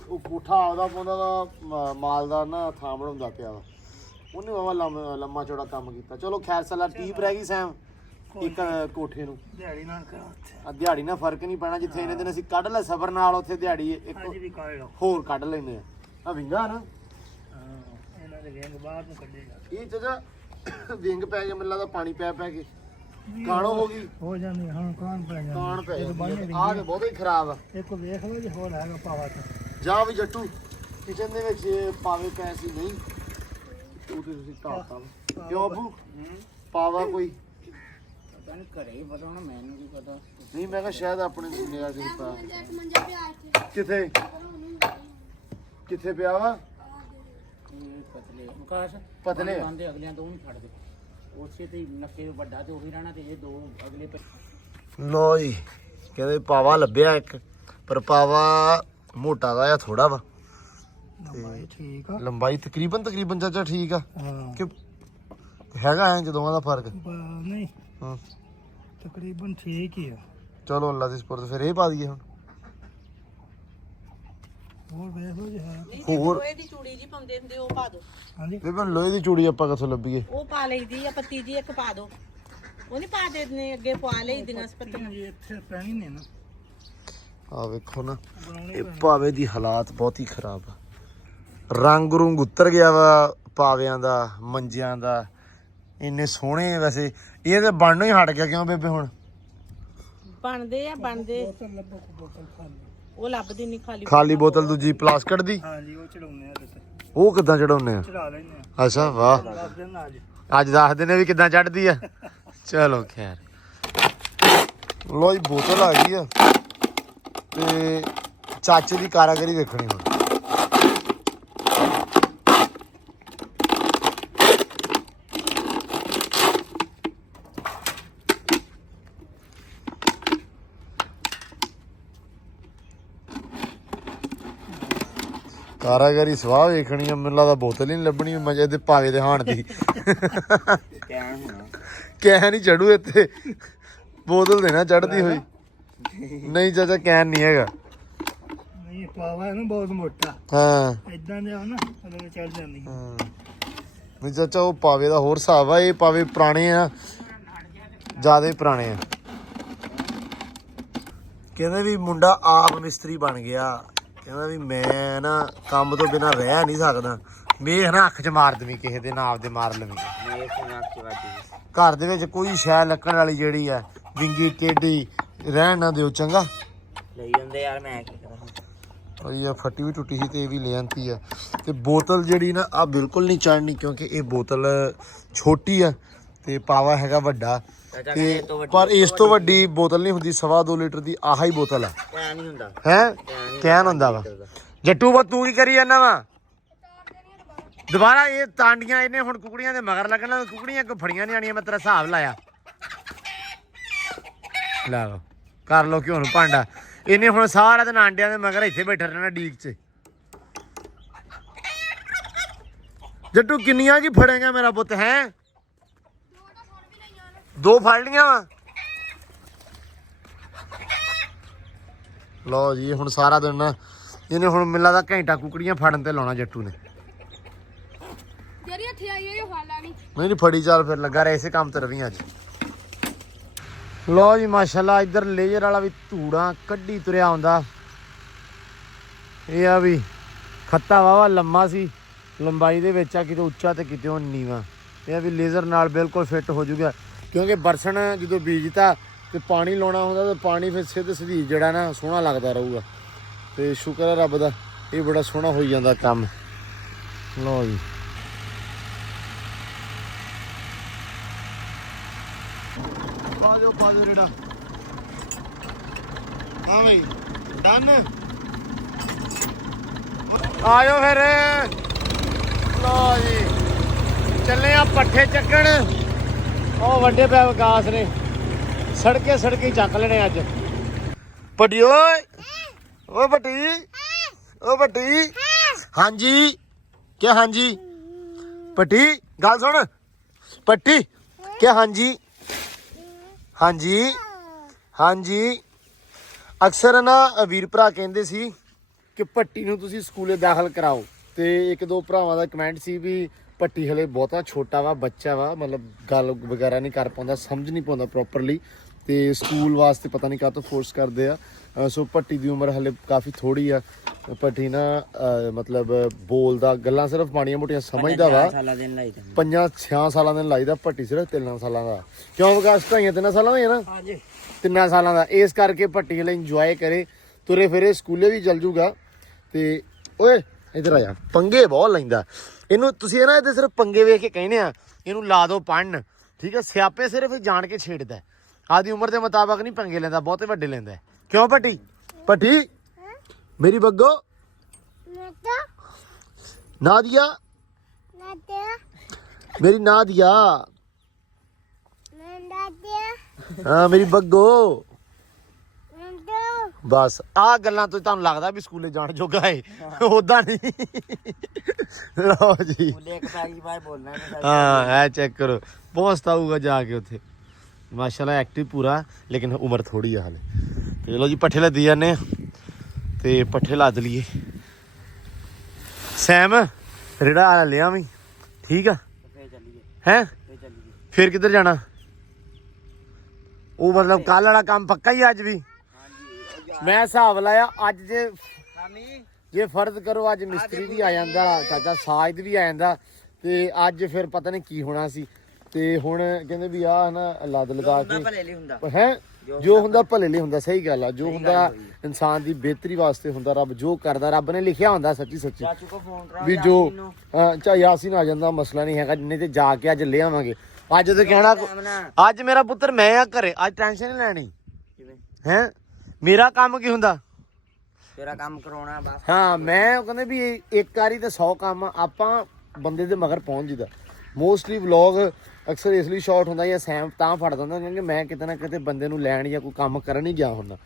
ਉਹ ਕੋਠਾ ਆਪਦਾ ਪਾਉਂਦਾ ਦਾ ਮਾਲ ਦਾ ਨਾ ਥਾਂ ਬਣਾਉਂਦਾ ਪਿਆ ਵਾ। ਉਹਨੇ ਬਾਬਾ ਲੰਮਾ ਚੌੜਾ ਕੰਮ ਕੀਤਾ। ਚਲੋ ਖੈਰ ਸਾਲਾ ਟੀਪ ਰਹਿ ਗਈ ਸੈਮ ਇੱਕ ਕੋਠੇ ਨੂੰ। ਦਿਹਾੜੀ ਨਾਲ ਕਰਾ ਉੱਥੇ ਦਿਹਾੜੀ ਨਾਲ ਫਰਕ ਨਹੀਂ ਪੈਣਾ, ਜਿੱਥੇ ਇਹਨੇ ਦਿਨ ਅਸੀਂ ਕੱਢ ਲੈ ਸਬਰ ਨਾਲ, ਉੱਥੇ ਦਿਹਾੜੀ ਇੱਕ ਅੱਜ ਵੀ ਕਰ ਲਓ। ਹੋਰ ਕੱਢ ਲੈਂਦੇ ਆ ਵਿੰਗਾ ਨਾ। ਹਾਂ ਇਹਨਾਂ ਦੇ ਵੇਂਗ ਬਾਹਰ ਨੂੰ ਕੱਢੇਗਾ। ਇਹ ਚਾਚਾ ਵਿੰਗ ਪੈ ਗਿਆ, ਮੈਨੂੰ ਲੱਗਦਾ ਪਾਣੀ ਪੈ ਕੇ ਕਾਣੋ ਹੋ ਗਈ, ਹੋ ਜਾਂਦੀ ਹੁਣ ਕੌਣ ਪੈ ਜਾਂਦਾ ਕਾਣ ਪੈ ਜਾਂਦੀ ਆ। ਤੇ ਬਹੁਤਾ ਹੀ ਖਰਾਬ ਆ। ਇੱਕ ਵੇਖ ਲਓ ਜੇ ਹੋਰ ਹੈਗਾ ਪਾਵਾ ਤਾਂ ਜਾ ਵੀ ਜੱਟੂ ਕਿਚਨ ਦੇ ਵਿੱਚ ਇਹ ਪਾਵੇ ਪੈ ਸੀ ਨਹੀਂ ਉਹ ਤੇ ਤੁਸੀਂ ਢਾਤਾ ਵਾ। ਕਿਉਂ ਬੂ ਪਾਵਾ ਕੋਈ ਪਤਾ ਨਹੀਂ ਘਰੇ ਹੀ ਪਤਾ ਹੋਣਾ, ਮੈਨੂੰ ਕੀ ਪਤਾ। ਨਹੀਂ, ਮੈਂ ਕਿਹਾ ਸ਼ਾਇਦ ਆਪਣੇ ਨਿਗਾਹ ਚ ਪਾ। ਮੰਜਾ ਪਿਆ ਇੱਥੇ ਕਿੱਥੇ ਕਿੱਥੇ ਪਿਆ ਵਾ? ਇਹ ਪਤਲੇ ਮੁਕਾਸ਼ ਪਤਲੇ ਆ। ਬੰਦੇ ਅਗਲਿਆਂ ਤੋਂ ਨਹੀਂ ਛੱਡਦੇ, ਉਸੇ ਤੇ ਹੀ ਨੱਕੇ ਵੱਡਾ ਤੇ ਉਹੀ ਰਹਿਣਾ, ਤੇ ਇਹ ਦੋ ਅਗਲੇ ਲੋ ਜੀ ਕਹਿੰਦੇ ਪਾਵਾ ਲੱਭਿਆ ਇੱਕ, ਪਰ ਪਾਵਾ ਮੋਟਾ ਦਾ ਜਾਂ ਥੋੜਾ ਵਾ। ਠੀਕ ਆ। ਲੰਬਾਈ ਤਕਰੀਬਨ ਚਾਚਾ ਠੀਕ ਆ ਹਾਂ ਕਿ ਹੈਗਾ ਐ ਜਦੋਂ ਦਾ ਫਰਕ? ਨਹੀਂ ਹਾਂ ਤਕਰੀਬਨ ਠੀਕ ਹੀ ਆ। ਚਲੋ ਅੱਲਾ ਦੀ ਸਪੁਰਦ, ਫਿਰ ਇਹ ਪਾ ਦਈਏ ਹੁਣ। ਹੋਰ ਵੇਖ ਲਓ ਜੇ ਹੈ। ਹੋਰ ਲੋਹੇ ਦੀ ਚੂੜੀ ਜੀ ਪਾਉਂਦੇ ਹੁੰਦੇ ਉਹ ਪਾ ਦੋ। ਹਾਂਜੀ ਬੇਬੇ ਲੋਹੇ ਦੀ ਚੂੜੀ ਆਪਾਂ ਕਿੱਥੋਂ ਲੱਭੀਏ? ਉਹ ਪਾ ਲਈਦੀ ਆ, ਪੱਤੀ ਜੀ ਇੱਕ ਪਾ ਦੋ। ਉਹ ਨਹੀਂ ਪਾ ਦੇਣੇ ਅੱਗੇ ਪਾ ਲਈਦੀਆਂ ਸਪੱਤੀਆਂ। ਜੀ ਇੱਥੇ ਪੈਣੀ ਨੇ ਨਾ ਆ ਵੇਖੋ ਨਾ, ਇਹ ਪਾਵੇ ਦੀ ਹਾਲਾਤ ਬਹੁਤ ਹੀ ਖਰਾਬ ਆ। ਰੰਗ ਰੁੰਗ ਉਤਰ ਗਿਆ ਵਾ ਪਾਵਿਆਂ ਦਾ, ਮੰਜਿਆਂ ਦਾ। ਇੰਨੇ ਸੋਹਣੇ ਵੈਸੇ ਇਹ ਤੇ ਬਣਨੋਂ ਹੀ ਹਟ ਗਿਆ। ਕਿਉਂ ਬੇਬੇ ਹੁਣ ਬਣਦੇ ਆ ਬਣਦੇ। ਲੱਭੋ ਬੋਤਲ ਖਾਲੀ। ਉਹ ਲੱਭਦੀ ਨਹੀਂ ਖਾਲੀ। ਖਾਲੀ ਬੋਤਲ ਦੂਜੀ ਪਲਾਸਟਿਕ ਦੀ, ਹਾਂਜੀ ਉਹ ਚੜਾਉਣੇ ਆ ਤੇ ਉਹ ਕਿੱਦਾਂ ਚੜਾਉਨੇ ਆ? ਚੜਾ ਲੈਣੇ ਆ। ਅੱਛਾ ਵਾਹ, ਦੱਸ ਦੇਣਾ ਅੱਜ। ਅੱਜ ਦੱਸਦੇ ਨੇ ਵੀ ਕਿੱਦਾਂ ਚੜਦੀ ਆ। ਚਲੋ ਖੈਰ, ਲੋ ਜੀ ਬੋਤਲ ਆ ਗਈ ਆ ਤੇ ਚਾਚੇ ਦੀ ਕਾਰਾਗਰੀ ਵੇਖਣੀ ਹੁਣ। ਕਾਰਾਗਰੀ ਸਵਾਹ ਵੇਖਣੀ ਆ। ਮੈਨੂੰ ਲੱਗਦਾ ਬੋਤਲ ਹੀ ਨਹੀਂ ਲੱਭਣੀ ਮਜੇ ਦੇ ਪਾਵੇ ਦੇ ਹਾਣ ਦੀ। ਕਹਿਣ ਹੋਣਾ ਕਹਿ ਨਹੀਂ ਚੜੂ ਇੱਥੇ, ਬੋਤਲ ਦੇ ਨਾ ਚੜਦੀ ਹੋਈ। ਨਹੀਂ ਚਾਚਾ ਕਹਿਣ ਨਹੀਂ ਹੈਗਾ। ਨਹੀਂ ਪਾਵਾ ਹੈ ਨਾ ਬਹੁਤ ਮੋਟਾ, ਹਾਂ ਇਦਾਂ ਦੇ ਆ ਨਾ ਉਹਦੇ ਚੜ ਜਾਂਦੀ। ਹਾਂ ਨਹੀਂ ਚਾਚਾ ਉਹ ਪਾਵੇ ਦਾ ਹੋਰ ਹਿਸਾਬ ਆ। ਇਹ ਪਾਵੇ ਪੁਰਾਣੇ ਆ, ਜ਼ਿਆਦਾ ਹੀ ਪੁਰਾਣੇ ਆ। ਕਹਿੰਦੇ ਵੀ ਮੁੰਡਾ ਆਪ ਮਿਸਤਰੀ ਬਣ ਗਿਆ। ਕਹਿੰਦਾ ਵੀ ਮੈਂ ਨਾ ਕੰਮ ਤੋਂ ਬਿਨਾਂ ਰਹਿ ਨਹੀਂ ਸਕਦਾ। ਮੇਖ ਨਾ ਅੱਖ 'ਚ ਮਾਰ ਦੇਵੀਂ ਕਿਸੇ ਦੇ, ਨਾ ਆਪਦੇ ਮਾਰ ਲਵੀਂ। ਮੇਰੇ ਸੁਨਾਖ ਚ ਵਾਜੀ ਘਰ ਦੇ ਵਿੱਚ ਕੋਈ ਸ਼ੈ ਲੱਕੜ ਵਾਲੀ ਜਿਹੜੀ ਆ ਵਿੰਗੀ ਟੇਢੀ ਰਹਿਣ ਨਾ ਦਿਓ, ਚੰਗਾ? ਲਈ ਜਾਂਦੇ ਯਾਰ, ਮੈਂ ਕੀ ਕਰਾਂ। ਇਹ ਫੱਟੀ ਵੀ ਟੁੱਟੀ ਸੀ ਤੇ ਇਹ ਵੀ ਲੈ ਆਂਤੀ ਆ। ਤੇ ਬੋਤਲ ਜਿਹੜੀ ਨਾ ਆ ਬਿਲਕੁਲ ਨਹੀਂ ਚੜਨੀ, ਕਿਉਂਕਿ ਇਹ ਬੋਤਲ ਛੋਟੀ ਆ ਤੇ ਪਾਵਾ ਹੈਗਾ ਵੱਡਾ। ਤੇ ਪਰ ਇਸ ਤੋਂ ਵੱਡੀ ਬੋਤਲ ਨਹੀਂ ਹੁੰਦੀ। 2.5 ਲੀਟਰ ਦੀ ਆਹ ਹੀ ਬੋਤਲ ਆ। ਕਹਿ ਨਹੀਂ ਹੁੰਦਾ। ਹੈ ਕਹਿਣ ਹੁੰਦਾ ਵਾ। ਜੱਟੂ ਬਾ ਤੂੰ ਕੀ ਕਰੀ ਜਾਂਦਾ ਵਾ? ਦੁਬਾਰਾ ਇਹ ਤਾਂਡੀਆਂ ਇਹਨੇ ਹੁਣ ਕੁਕੜੀਆਂ ਦੇ ਮਗਰ ਲੱਗਣਾ। ਕੁਕੜੀਆਂ ਕੋ ਫੜੀਆਂ ਨਹੀਂ ਆਣੀਆਂ। ਮੈਂ ਤੇਰਾ ਹਿਸਾਬ ਲਾਇਆ। ਲੈ ਲਓ, ਕਰ ਲਓ ਕਿਉਂ ਭਾਂਡਾ। ਇਹਨੇ ਹੁਣ ਸਾਰਾ ਦਿਨ ਆਂਡਿਆਂ ਦੇ ਮਗਰ ਇੱਥੇ ਬੈਠਾ ਰਹਿਣਾ ਡੀਕ 'ਚ। ਜੱਟੂ ਕਿੰਨੀਆਂ ਕੀ ਫੜੇਗਾ ਮੇਰਾ ਪੁੱਤ? ਹੈ 2 ਫੜ ਲੀਆਂ ਵਾ। ਲਓ ਜੀ ਹੁਣ ਸਾਰਾ ਦਿਨ ਨਾ ਇਹਨੇ ਹੁਣ ਮੈਨੂੰ ਲੱਗਦਾ ਘੰਟਾ ਕੁਕੜੀਆਂ ਫੜਨ ਤੇ ਲਾਉਣਾ ਜੱਟੂ ਨੇ। ਜਿਹੜੀ ਇੱਥੇ ਆਈ ਹੈ ਇਹ ਹਾਲਾ ਨਹੀਂ। ਨਹੀਂ ਫੜੀ ਚੱਲ, ਫਿਰ ਲੱਗਾ ਰਿਹਾ ਇਸੇ ਕੰਮ ਤੇ ਰਵੀਂ ਅੱਜ। ਲਓ ਜੀ ਮਾਸ਼ਾਅੱਲਾ ਇੱਧਰ ਲੇਜ਼ਰ ਵਾਲਾ ਵੀ ਧੂੜਾਂ ਕੱਢੀ ਤੁਰਿਆ ਆਉਂਦਾ। ਇਹ ਆ ਵੀ ਖੱਤਾ ਵਾਵਾ ਲੰਮਾ ਸੀ, ਲੰਬਾਈ ਦੇ ਵਿੱਚ ਆ, ਕਿਤੇ ਉੱਚਾ ਤੇ ਕਿਤੇ ਉਹ ਨੀਵਾਂ। ਇਹ ਆ ਵੀ ਲੇਜ਼ਰ ਨਾਲ ਬਿਲਕੁਲ ਫਿੱਟ ਹੋ ਜਾਊਗਾ, ਕਿਉਂਕਿ ਬਰਸਨ ਜਦੋਂ ਬੀਜਤਾ ਤੇ ਪਾਣੀ ਲਾਉਣਾ ਹੁੰਦਾ ਤਾਂ ਪਾਣੀ ਫਿਰ ਸਿੱਧ ਸਿੱਧੀ ਜਿਹੜਾ ਨਾ ਸੋਹਣਾ ਲੱਗਦਾ ਰਹੂਗਾ। ਤੇ ਸ਼ੁਕਰ ਹੈ ਰੱਬ ਦਾ, ਇਹ ਬੜਾ ਸੋਹਣਾ ਹੋਈ ਜਾਂਦਾ ਕੰਮ। ਲਓ ਜੀ ਪਾ ਦਿਓ ਰੇੜਾ। ਹਾਂ ਬਈ ਡਨ। ਆਇਓ ਫਿਰ। ਲਓ ਜੀ ਚੱਲੇ ਆ ਪੱਠੇ ਚੱਕਣ। ਉਹ ਵੱਡੇ ਪੈ ਵਿਕਾਸ ਨੇ। ਸੜਕੇ ਸੜਕੇ ਚੱਕ ਲੈਣੇ ਅੱਜ। ਵੱਡੀ ਓਏ ਓ ਵੱਡੀ ਓ ਵੱਡੀ ਹਾਂਜੀ ਕੀ ਹਾਂਜੀ ਪੱਟੀ ਗੱਲ ਸੁਣ ਪੱਟੀ ਕੀ ਹਾਂਜੀ ਹਾਂਜੀ ਹਾਂਜੀ। ਅਕਸਰ ਨਾ ਵੀਰ ਭਰਾ ਕਹਿੰਦੇ ਸੀ ਕਿ ਭੱਟੀ ਨੂੰ ਤੁਸੀਂ ਸਕੂਲੇ ਦਾਖਲ ਕਰਾਓ ਤੇ ਇੱਕ ਦੋ ਭਰਾਵਾਂ ਦਾ ਕਮੈਂਟ ਸੀ ਵੀ ਭੱਟੀ ਹਲੇ ਬਹੁਤਾ ਛੋਟਾ ਵਾ ਬੱਚਾ ਵਾ ਮਤਲਬ ਗੱਲ ਵਗੈਰਾ ਨਹੀਂ ਕਰ ਪਾਉਂਦਾ ਸਮਝ ਨਹੀਂ ਪਾਉਂਦਾ ਪ੍ਰੋਪਰਲੀ ਤੇ ਸਕੂਲ ਵਾਸਤੇ ਪਤਾ ਨਹੀਂ ਕਾਹਤੋਂ ਫੋਰਸ ਕਰਦੇ ਆ। ਸੋ ਭੱਟੀ ਦੀ ਉਮਰ ਹਲੇ ਕਾਫੀ ਥੋੜੀ ਆ। ਭੱਟੀ ਨਾ ਮਤਲਬ ਬੋਲਦਾ ਗੱਲਾਂ ਸਿਰਫ ਮਾੜੀਆਂ ਮੋਟੀਆਂ ਸਮਝਦਾ ਵਾ। 5-6 ਸਾਲਾਂ ਦੇ ਲਾਈਦਾ ਭੱਟੀ ਸਿਰਫ 3 ਸਾਲਾਂ ਦਾ ਕਿਉਂ ਵਿਕਾਸ 2-3 ਸਾਲਾਂ ਦਾ ਹੀ ਨਾ 3 ਸਾਲਾਂ ਦਾ ਇਸ ਕਰਕੇ ਭੱਟੀ ਹਲੇ ਇੰਜੋਏ ਕਰੇ ਤੁਰੇ ਫਿਰੇ ਸਕੂਲੇ ਵੀ ਚੱਲ ਜੂਗਾ। ਤੇ ਓਏ ਇੱਧਰ ਆ ਜਾ ਪੰਗੇ ਬਹੁਤ ਲੈਂਦਾ ਇਹਨੂੰ ਤੁਸੀਂ ਨਾ ਇਹਦੇ ਸਿਰਫ ਪੰਗੇ ਵੇਖ ਕੇ ਕਹਿੰਦੇ ਆ ਇਹਨੂੰ ਲਾ ਦਿਓ ਪੜ੍ਹਨ ਠੀਕ ਹੈ। ਸਿਆਪੇ ਸਿਰਫ ਜਾਣ ਕੇ ਛੇੜਦਾ ਆਦੀ ਉਮਰ ਦੇ ਮੁਤਾਬਕ ਨਹੀਂ ਪੰਗੇ ਲੈਂਦਾ ਬਹੁਤੇ ਵੱਡੇ ਲੈਂਦਾ ਕਿਉਂ ਭੱਟੀ ਭੱਟੀ ਮੇਰੀ ਬੱਗੋ ਨਾਦੀਆ ਮੇਰੀ ਨਾਦੀਆ ਹਾਂ ਮੇਰੀ ਬੱਗੋ ਬਸ ਆਹ ਗੱਲਾਂ ਤੋਂ ਤੁਹਾਨੂੰ ਲੱਗਦਾ ਵੀ ਸਕੂਲੇ ਜਾਣ ਜੋਗਾ ਏ ਓਦਾਂ ਨਹੀਂ। ਲਓ ਜੀ ਹਾਂ ਇਹ ਚੈੱਕ ਕਰੋ ਬਹੁਤ ਸਤਾਊਗਾ ਜਾ ਕੇ ਉੱਥੇ ਮਾਸ਼ਾਅੱਲਾ ਐਕਟਿਵ ਪੂਰਾ ਲੇਕਿਨ ਉਮਰ ਥੋੜੀ ਆ ਹਾਲੇ। ਤੇ ਚਲੋ ਜੀ ਪੱਠੇ ਲੱਦੀ ਜਾਂਦੇ ਆ ਤੇ ਪੱਠੇ ਲੱਦ ਲਈਏ। ਸੈਮ ਰੇੜਾ ਲਿਆ ਵੀ ਠੀਕ ਆ ਹੈ ਫਿਰ ਕਿੱਧਰ ਜਾਣਾ ਉਹ ਮਤਲਬ ਕੱਲ ਵਾਲਾ ਕੰਮ ਪੱਕਾ ਹੀ ਅੱਜ ਵੀ ਮੈਂ ਹਿਸਾਬ ਲਾਇਆ ਅੱਜ ਜੇ ਫਰਜ਼ ਕਰੋ ਅੱਜ ਮਿਸਤਰੀ ਵੀ ਆ ਜਾਂਦਾ ਚਾਚਾ ਸਾਜਦ ਵੀ ਆ ਜਾਂਦਾ ਤੇ ਅੱਜ ਫਿਰ ਪਤਾ ਨਹੀਂ ਕੀ ਹੋਣਾ ਸੀ। ਤੇ ਹੁਣ ਕਹਿੰਦੇ ਵੀ ਆਹ ਨਾ ਲੱਦ ਲਗਾ ਕੇ ਹੈ ਜੋ ਹੁੰਦਾ ਭਲੇ ਲਈ ਹੁੰਦਾ ਸਹੀ ਗੱਲ ਆ ਜੋ ਹੁੰਦਾ ਇਨਸਾਨ ਦੀ ਬਿਹਤਰੀ ਵਾਸਤੇ ਹੁੰਦਾ ਰੱਬ ਜੋ ਕਰਦਾ ਰੱਬ ਨੇ ਲਿਖਿਆ ਹੁੰਦਾ ਸੱਚੀ ਸੱਚੀ ਵੀ ਜੋ ਚਾਹੇ ਯਾਸੀਨ ਆ ਜਾਂਦਾ ਮਸਲਾ ਨਹੀਂ ਹੈਗਾ ਨਹੀਂ ਤੇ ਜਾ ਕੇ ਅੱਜ ਲੈ ਆਵਾਂਗੇ। ਅੱਜ ਤੇ ਕਹਿਣਾ ਅੱਜ ਮੇਰਾ ਪੁੱਤਰ ਮੈਂ ਆ ਘਰੇ ਅੱਜ ਟੈਨਸ਼ਨ ਨਹੀਂ ਲੈਣੀ ਹੈ ਮੇਰਾ ਕੰਮ ਕੀ ਹੁੰਦਾ ਤੇਰਾ ਕੰਮ ਕਰਾਉਣਾ ਬਸ ਹਾਂ ਮੈਂ ਉਹ ਕਹਿੰਦੇ ਵੀ ਇੱਕ ਵਾਰੀ ਤੇ 100 ਕੰਮ ਆਪਾਂ ਬੰਦੇ ਦੇ ਮਗਰ ਪਹੁੰਚ ਜਿਦਾ ਮੋਸਟਲੀ ਵਲੌਗ ਅਕਸਰ ਇਸ ਲਈ ਸ਼ਾਰਟ ਹੁੰਦਾ ਜਾਂ ਸੈਮ ਤਾਂ ਫੜ ਦਿੰਦਾ ਕਿਉਂਕਿ ਮੈਂ ਕਿਤੇ ਨਾ ਕਿਤੇ ਬੰਦੇ ਨੂੰ ਲੈਣ ਜਾਂ ਕੋਈ ਕੰਮ ਕਰਨ ਹੀ ਗਿਆ ਹੁੰਦਾ।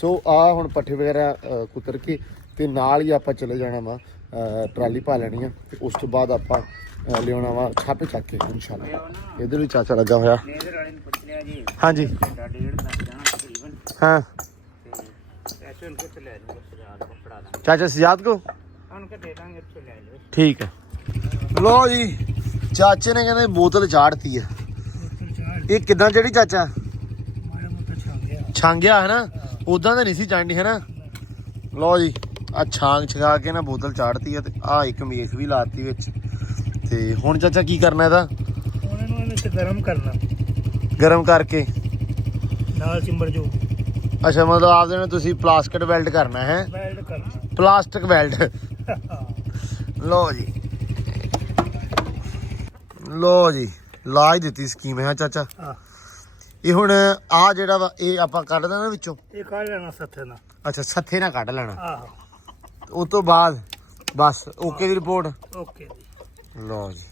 ਸੋ ਆ ਹੁਣ ਪੱਠੇ ਵਗੈਰਾ ਕੁਤਰ ਕੇ ਤੇ ਨਾਲ ਹੀ ਆਪਾਂ ਚਲੇ ਜਾਣਾ ਵਾ ਟਰਾਲੀ ਪਾ ਲੈਣੀ ਆ ਤੇ ਉਸ ਤੋਂ ਬਾਅਦ ਆਪਾਂ ਲਿਆਉਣਾ ਵਾ ਛਾਪੇ ਚੱਕ ਕੇ ਇਨਸ਼ਾਅੱਲਾ। ਇਧਰ ਵੀ ਚਾਚਾ ਲੱਗਾ ਹੋਇਆ ਹਾਂਜੀ ਹਾਂ ਚਾਚਾ ਸਜਾਦ ਕੋ ਠੀਕ ਹੈ। ਲੋ ਜੀ ਚਾਚੇ ਨੇ ਕਹਿੰਦੇ ਬੋਤਲ ਚਾੜਤੀ ਆ ਇਹ ਕਿਦਾਂ ਜਿਹੜੀ ਚਾਚਾ ਛਾਂਗਿਆ ਹੈ ਨਾ ਉਦਾਂ ਤਾਂ ਨਹੀਂ ਸੀ ਚਾੜਨੀ ਹੈ ਨਾ। ਲੋ ਜੀ ਆ ਛਾਂਗ ਛਗਾ ਕੇ ਨਾ ਬੋਤਲ ਚਾੜਤੀ ਆ ਤੇ ਆ ਇੱਕ ਮੇਖ ਵੀ ਲਾਤੀ ਵਿੱਚ ਤੇ ਹੁਣ ਚਾਚਾ ਕੀ ਕਰਨਾ ਇਹਦਾ ਇਹਨੂੰ ਗਰਮ ਕਰਨਾ ਗਰਮ ਕਰਕੇ ਨਾਲ ਚਿੰਬੜ ਜੋ ਅੱਛਾ ਮਤਲਬ ਆਪਦੇ ਨੇ ਤੁਸੀਂ ਪਲਾਸਟਿਕ ਵੈਲਡ ਕਰਨਾ ਹੈ ਵੈਲਡ ਕਰਨਾ ਪਲਾਸਟਿਕ ਵੈਲਡ ਲੋ ਜੀ ਲੋ ਜੀ ਲਾ ਹੀ ਦਿੱਤੀ ਸਕੀਮ ਹੈ ਚਾਚਾ। ਇਹ ਹੁਣ ਆ ਜਿਹੜਾ ਵਾ ਇਹ ਆਪਾਂ ਕੱਢ ਦੇਣਾ ਵਿੱਚੋਂ ਇਹ ਕੱਢ ਲੈਣਾ ਸੱਥੇ ਨਾਲ ਅੱਛਾ ਸੱਥੇ ਨਾਲ ਕੱਢ ਲੈਣਾ ਆਹੋ ਉਸ ਤੋਂ ਬਾਅਦ ਬਸ ਓਕੇ ਦੀ ਰਿਪੋਰਟ ਓਕੇ ਲੋ ਜੀ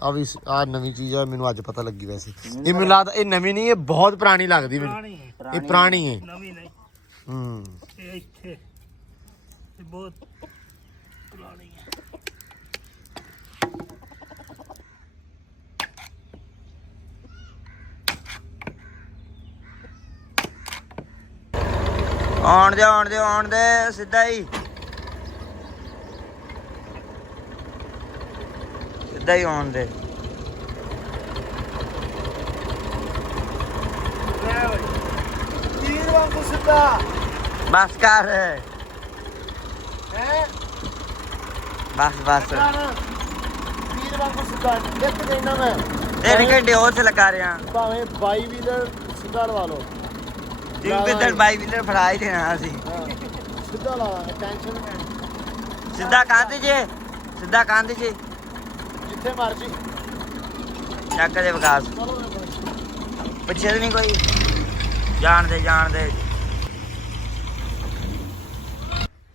ਆ ਵੀ ਆ ਨਵੀਂ ਚੀਜ਼ ਆ ਮੈਨੂੰ ਅੱਜ ਪਤਾ ਲੱਗੀ ਵੈਸੇ ਇਹ ਮੈਨੂੰ ਲੱਗਦਾ ਇਹ ਨਵੀਂ ਨਹੀਂ ਇਹ ਬਹੁਤ ਪੁਰਾਣੀ ਲੱਗਦੀ ਮੈਨੂੰ ਇਹ ਪੁਰਾਣੀ ਹੈ ਨਵੀਂ ਨਹੀਂ ਇਹ ਇੱਥੇ ਇਹ ਬਹੁਤ ਪੁਰਾਣੀ ਹੈ। ਆਉਣ ਦੇ ਸਿੱਧਾ ਹੀ ਆਉਣ ਦੇ ਤੀਰ ਵਾਂਗੂ ਸਿੱਧਾ ਬਸ ਕਰ ਹੈ ਬਸ ਤੀਰ ਵਾਂਗੂ ਸਿੱਧਾ ਇੱਕ ਦੇਣਾ ਮੈਂ 3 ਘੰਟੇ ਹੋਰ ਚ ਲਗਾ ਰਿਆ ਭਾਵੇਂ 22 ਵੀਲਰ ਸਿੱਧਾ ਲਵਾ ਲਓ ਜਿੰਨ ਕਿੱਧਰ 22 ਵੀਲਰ ਫੜਾ ਹੀ ਦੇਣਾ ਅਸੀਂ ਸਿੱਧਾ ਲਾ ਟੈਨਸ਼ਨ ਨਹੀਂ ਲੈਣੀ ਸਿੱਧਾ ਕਾਂਦੇ ਜੇ ਜਿੱਥੇ ਮਰਜੀ ਚੱਕ ਦੇ ਵਿਕਾਸ ਪਿੱਛੇ ਤੇ ਨਹੀਂ ਕੋਈ ਜਾਣ ਦੇ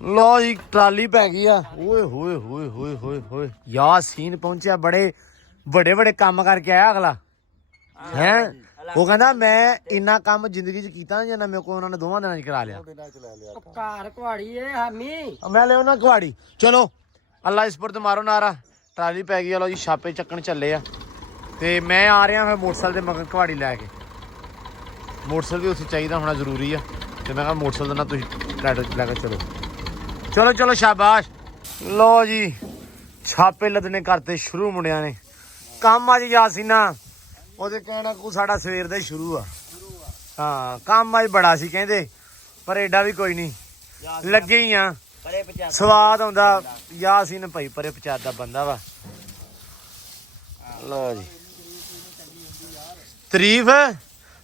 ਲੋ ਜੀ ਟਰਾਲੀ ਪੈ ਗਈ ਆ ਓਏ ਹੋਏ ਹੋਏ ਹੋਏ ਹੋਏ ਹੋਏ ਯਾਸੀਨ ਪਹੁੰਚਿਆ ਬੜੇ ਵੱਡੇ ਕੰਮ ਕਰਕੇ ਆਇਆ ਅਗਲਾ ਹੈ ਉਹ ਕਹਿੰਦਾ ਮੈਂ ਇੰਨਾ ਕੰਮ ਜ਼ਿੰਦਗੀ 'ਚ ਕੀਤਾ ਜਿੰਨਾ ਮੇਰੇ ਕੋਲ ਉਹਨਾਂ ਨੇ ਦੋਵਾਂ ਦਿਨਾਂ 'ਚ ਕਰਾ ਲਿਆ। ਘਰ ਕੁਹਾੜੀ ਏ ਹਾਮੀ ਮੈਂ ਲਿਆ ਉਹਨਾਂ ਕੁਹਾੜੀ। ਚਲੋ ਅੱਲਾ ਇਸ ਪਰ ਤੇ ਮਾਰੋ ਨਾਰਾ। ਟਰਾਲੀ ਪੈ ਗਈ ਆ, ਲੋ ਜੀ ਛਾਪੇ ਚੱਕਣ ਚੱਲੇ ਆ ਤੇ ਮੈਂ ਆ ਰਿਹਾ ਫਿਰ ਮੋਟਰਸਾਈਕਲ ਦੇ ਮਗਰ ਕੁਹਾੜੀ ਲੈ ਕੇ। ਮੋਟਰਸਾਈਕਲ ਵੀ ਉੱਥੇ ਚਾਹੀਦਾ ਹੋਣਾ ਜ਼ਰੂਰੀ ਆ ਤੇ ਮੈਂ ਕਿਹਾ ਮੋਟਰਸਾਈਕਲ ਦੇ ਨਾਲ ਤੁਸੀਂ ਟਰੈਕਟਰ ਲੈ ਕੇ ਚਲੋ। ਚਲੋ ਚਲੋ ਸ਼ਾਬਾਸ਼। ਲੋ ਜੀ ਛਾਪੇ ਲੱਦਣੇ ਕਰਤੇ ਸ਼ੁਰੂ ਮੁੰਡਿਆਂ ਨੇ। ਕੰਮ ਅੱਜ ਯਾਸੀਨਾ ਉਹਦੇ ਕਹਿਣਾ ਕੋ ਸਾਡਾ ਸਵੇਰ ਦਾ ਹੀ ਸ਼ੁਰੂ ਆ। ਹਾਂ ਕੰਮ ਅੱਜ ਬੜਾ ਸੀ ਕਹਿੰਦੇ, ਪਰ ਐਡਾ ਵੀ ਕੋਈ ਨਹੀਂ, ਲੱਗੇ ਹੀ ਆ। ਸਵਾਦ ਆਉਂਦਾ ਯਾਸੀਨ ਭਾਈ ਪਰੇ ਪਚਾਤ ਦਾ ਬੰਦਾ ਵਾ। ਲੋ ਜੀ ਤਾਰੀਫ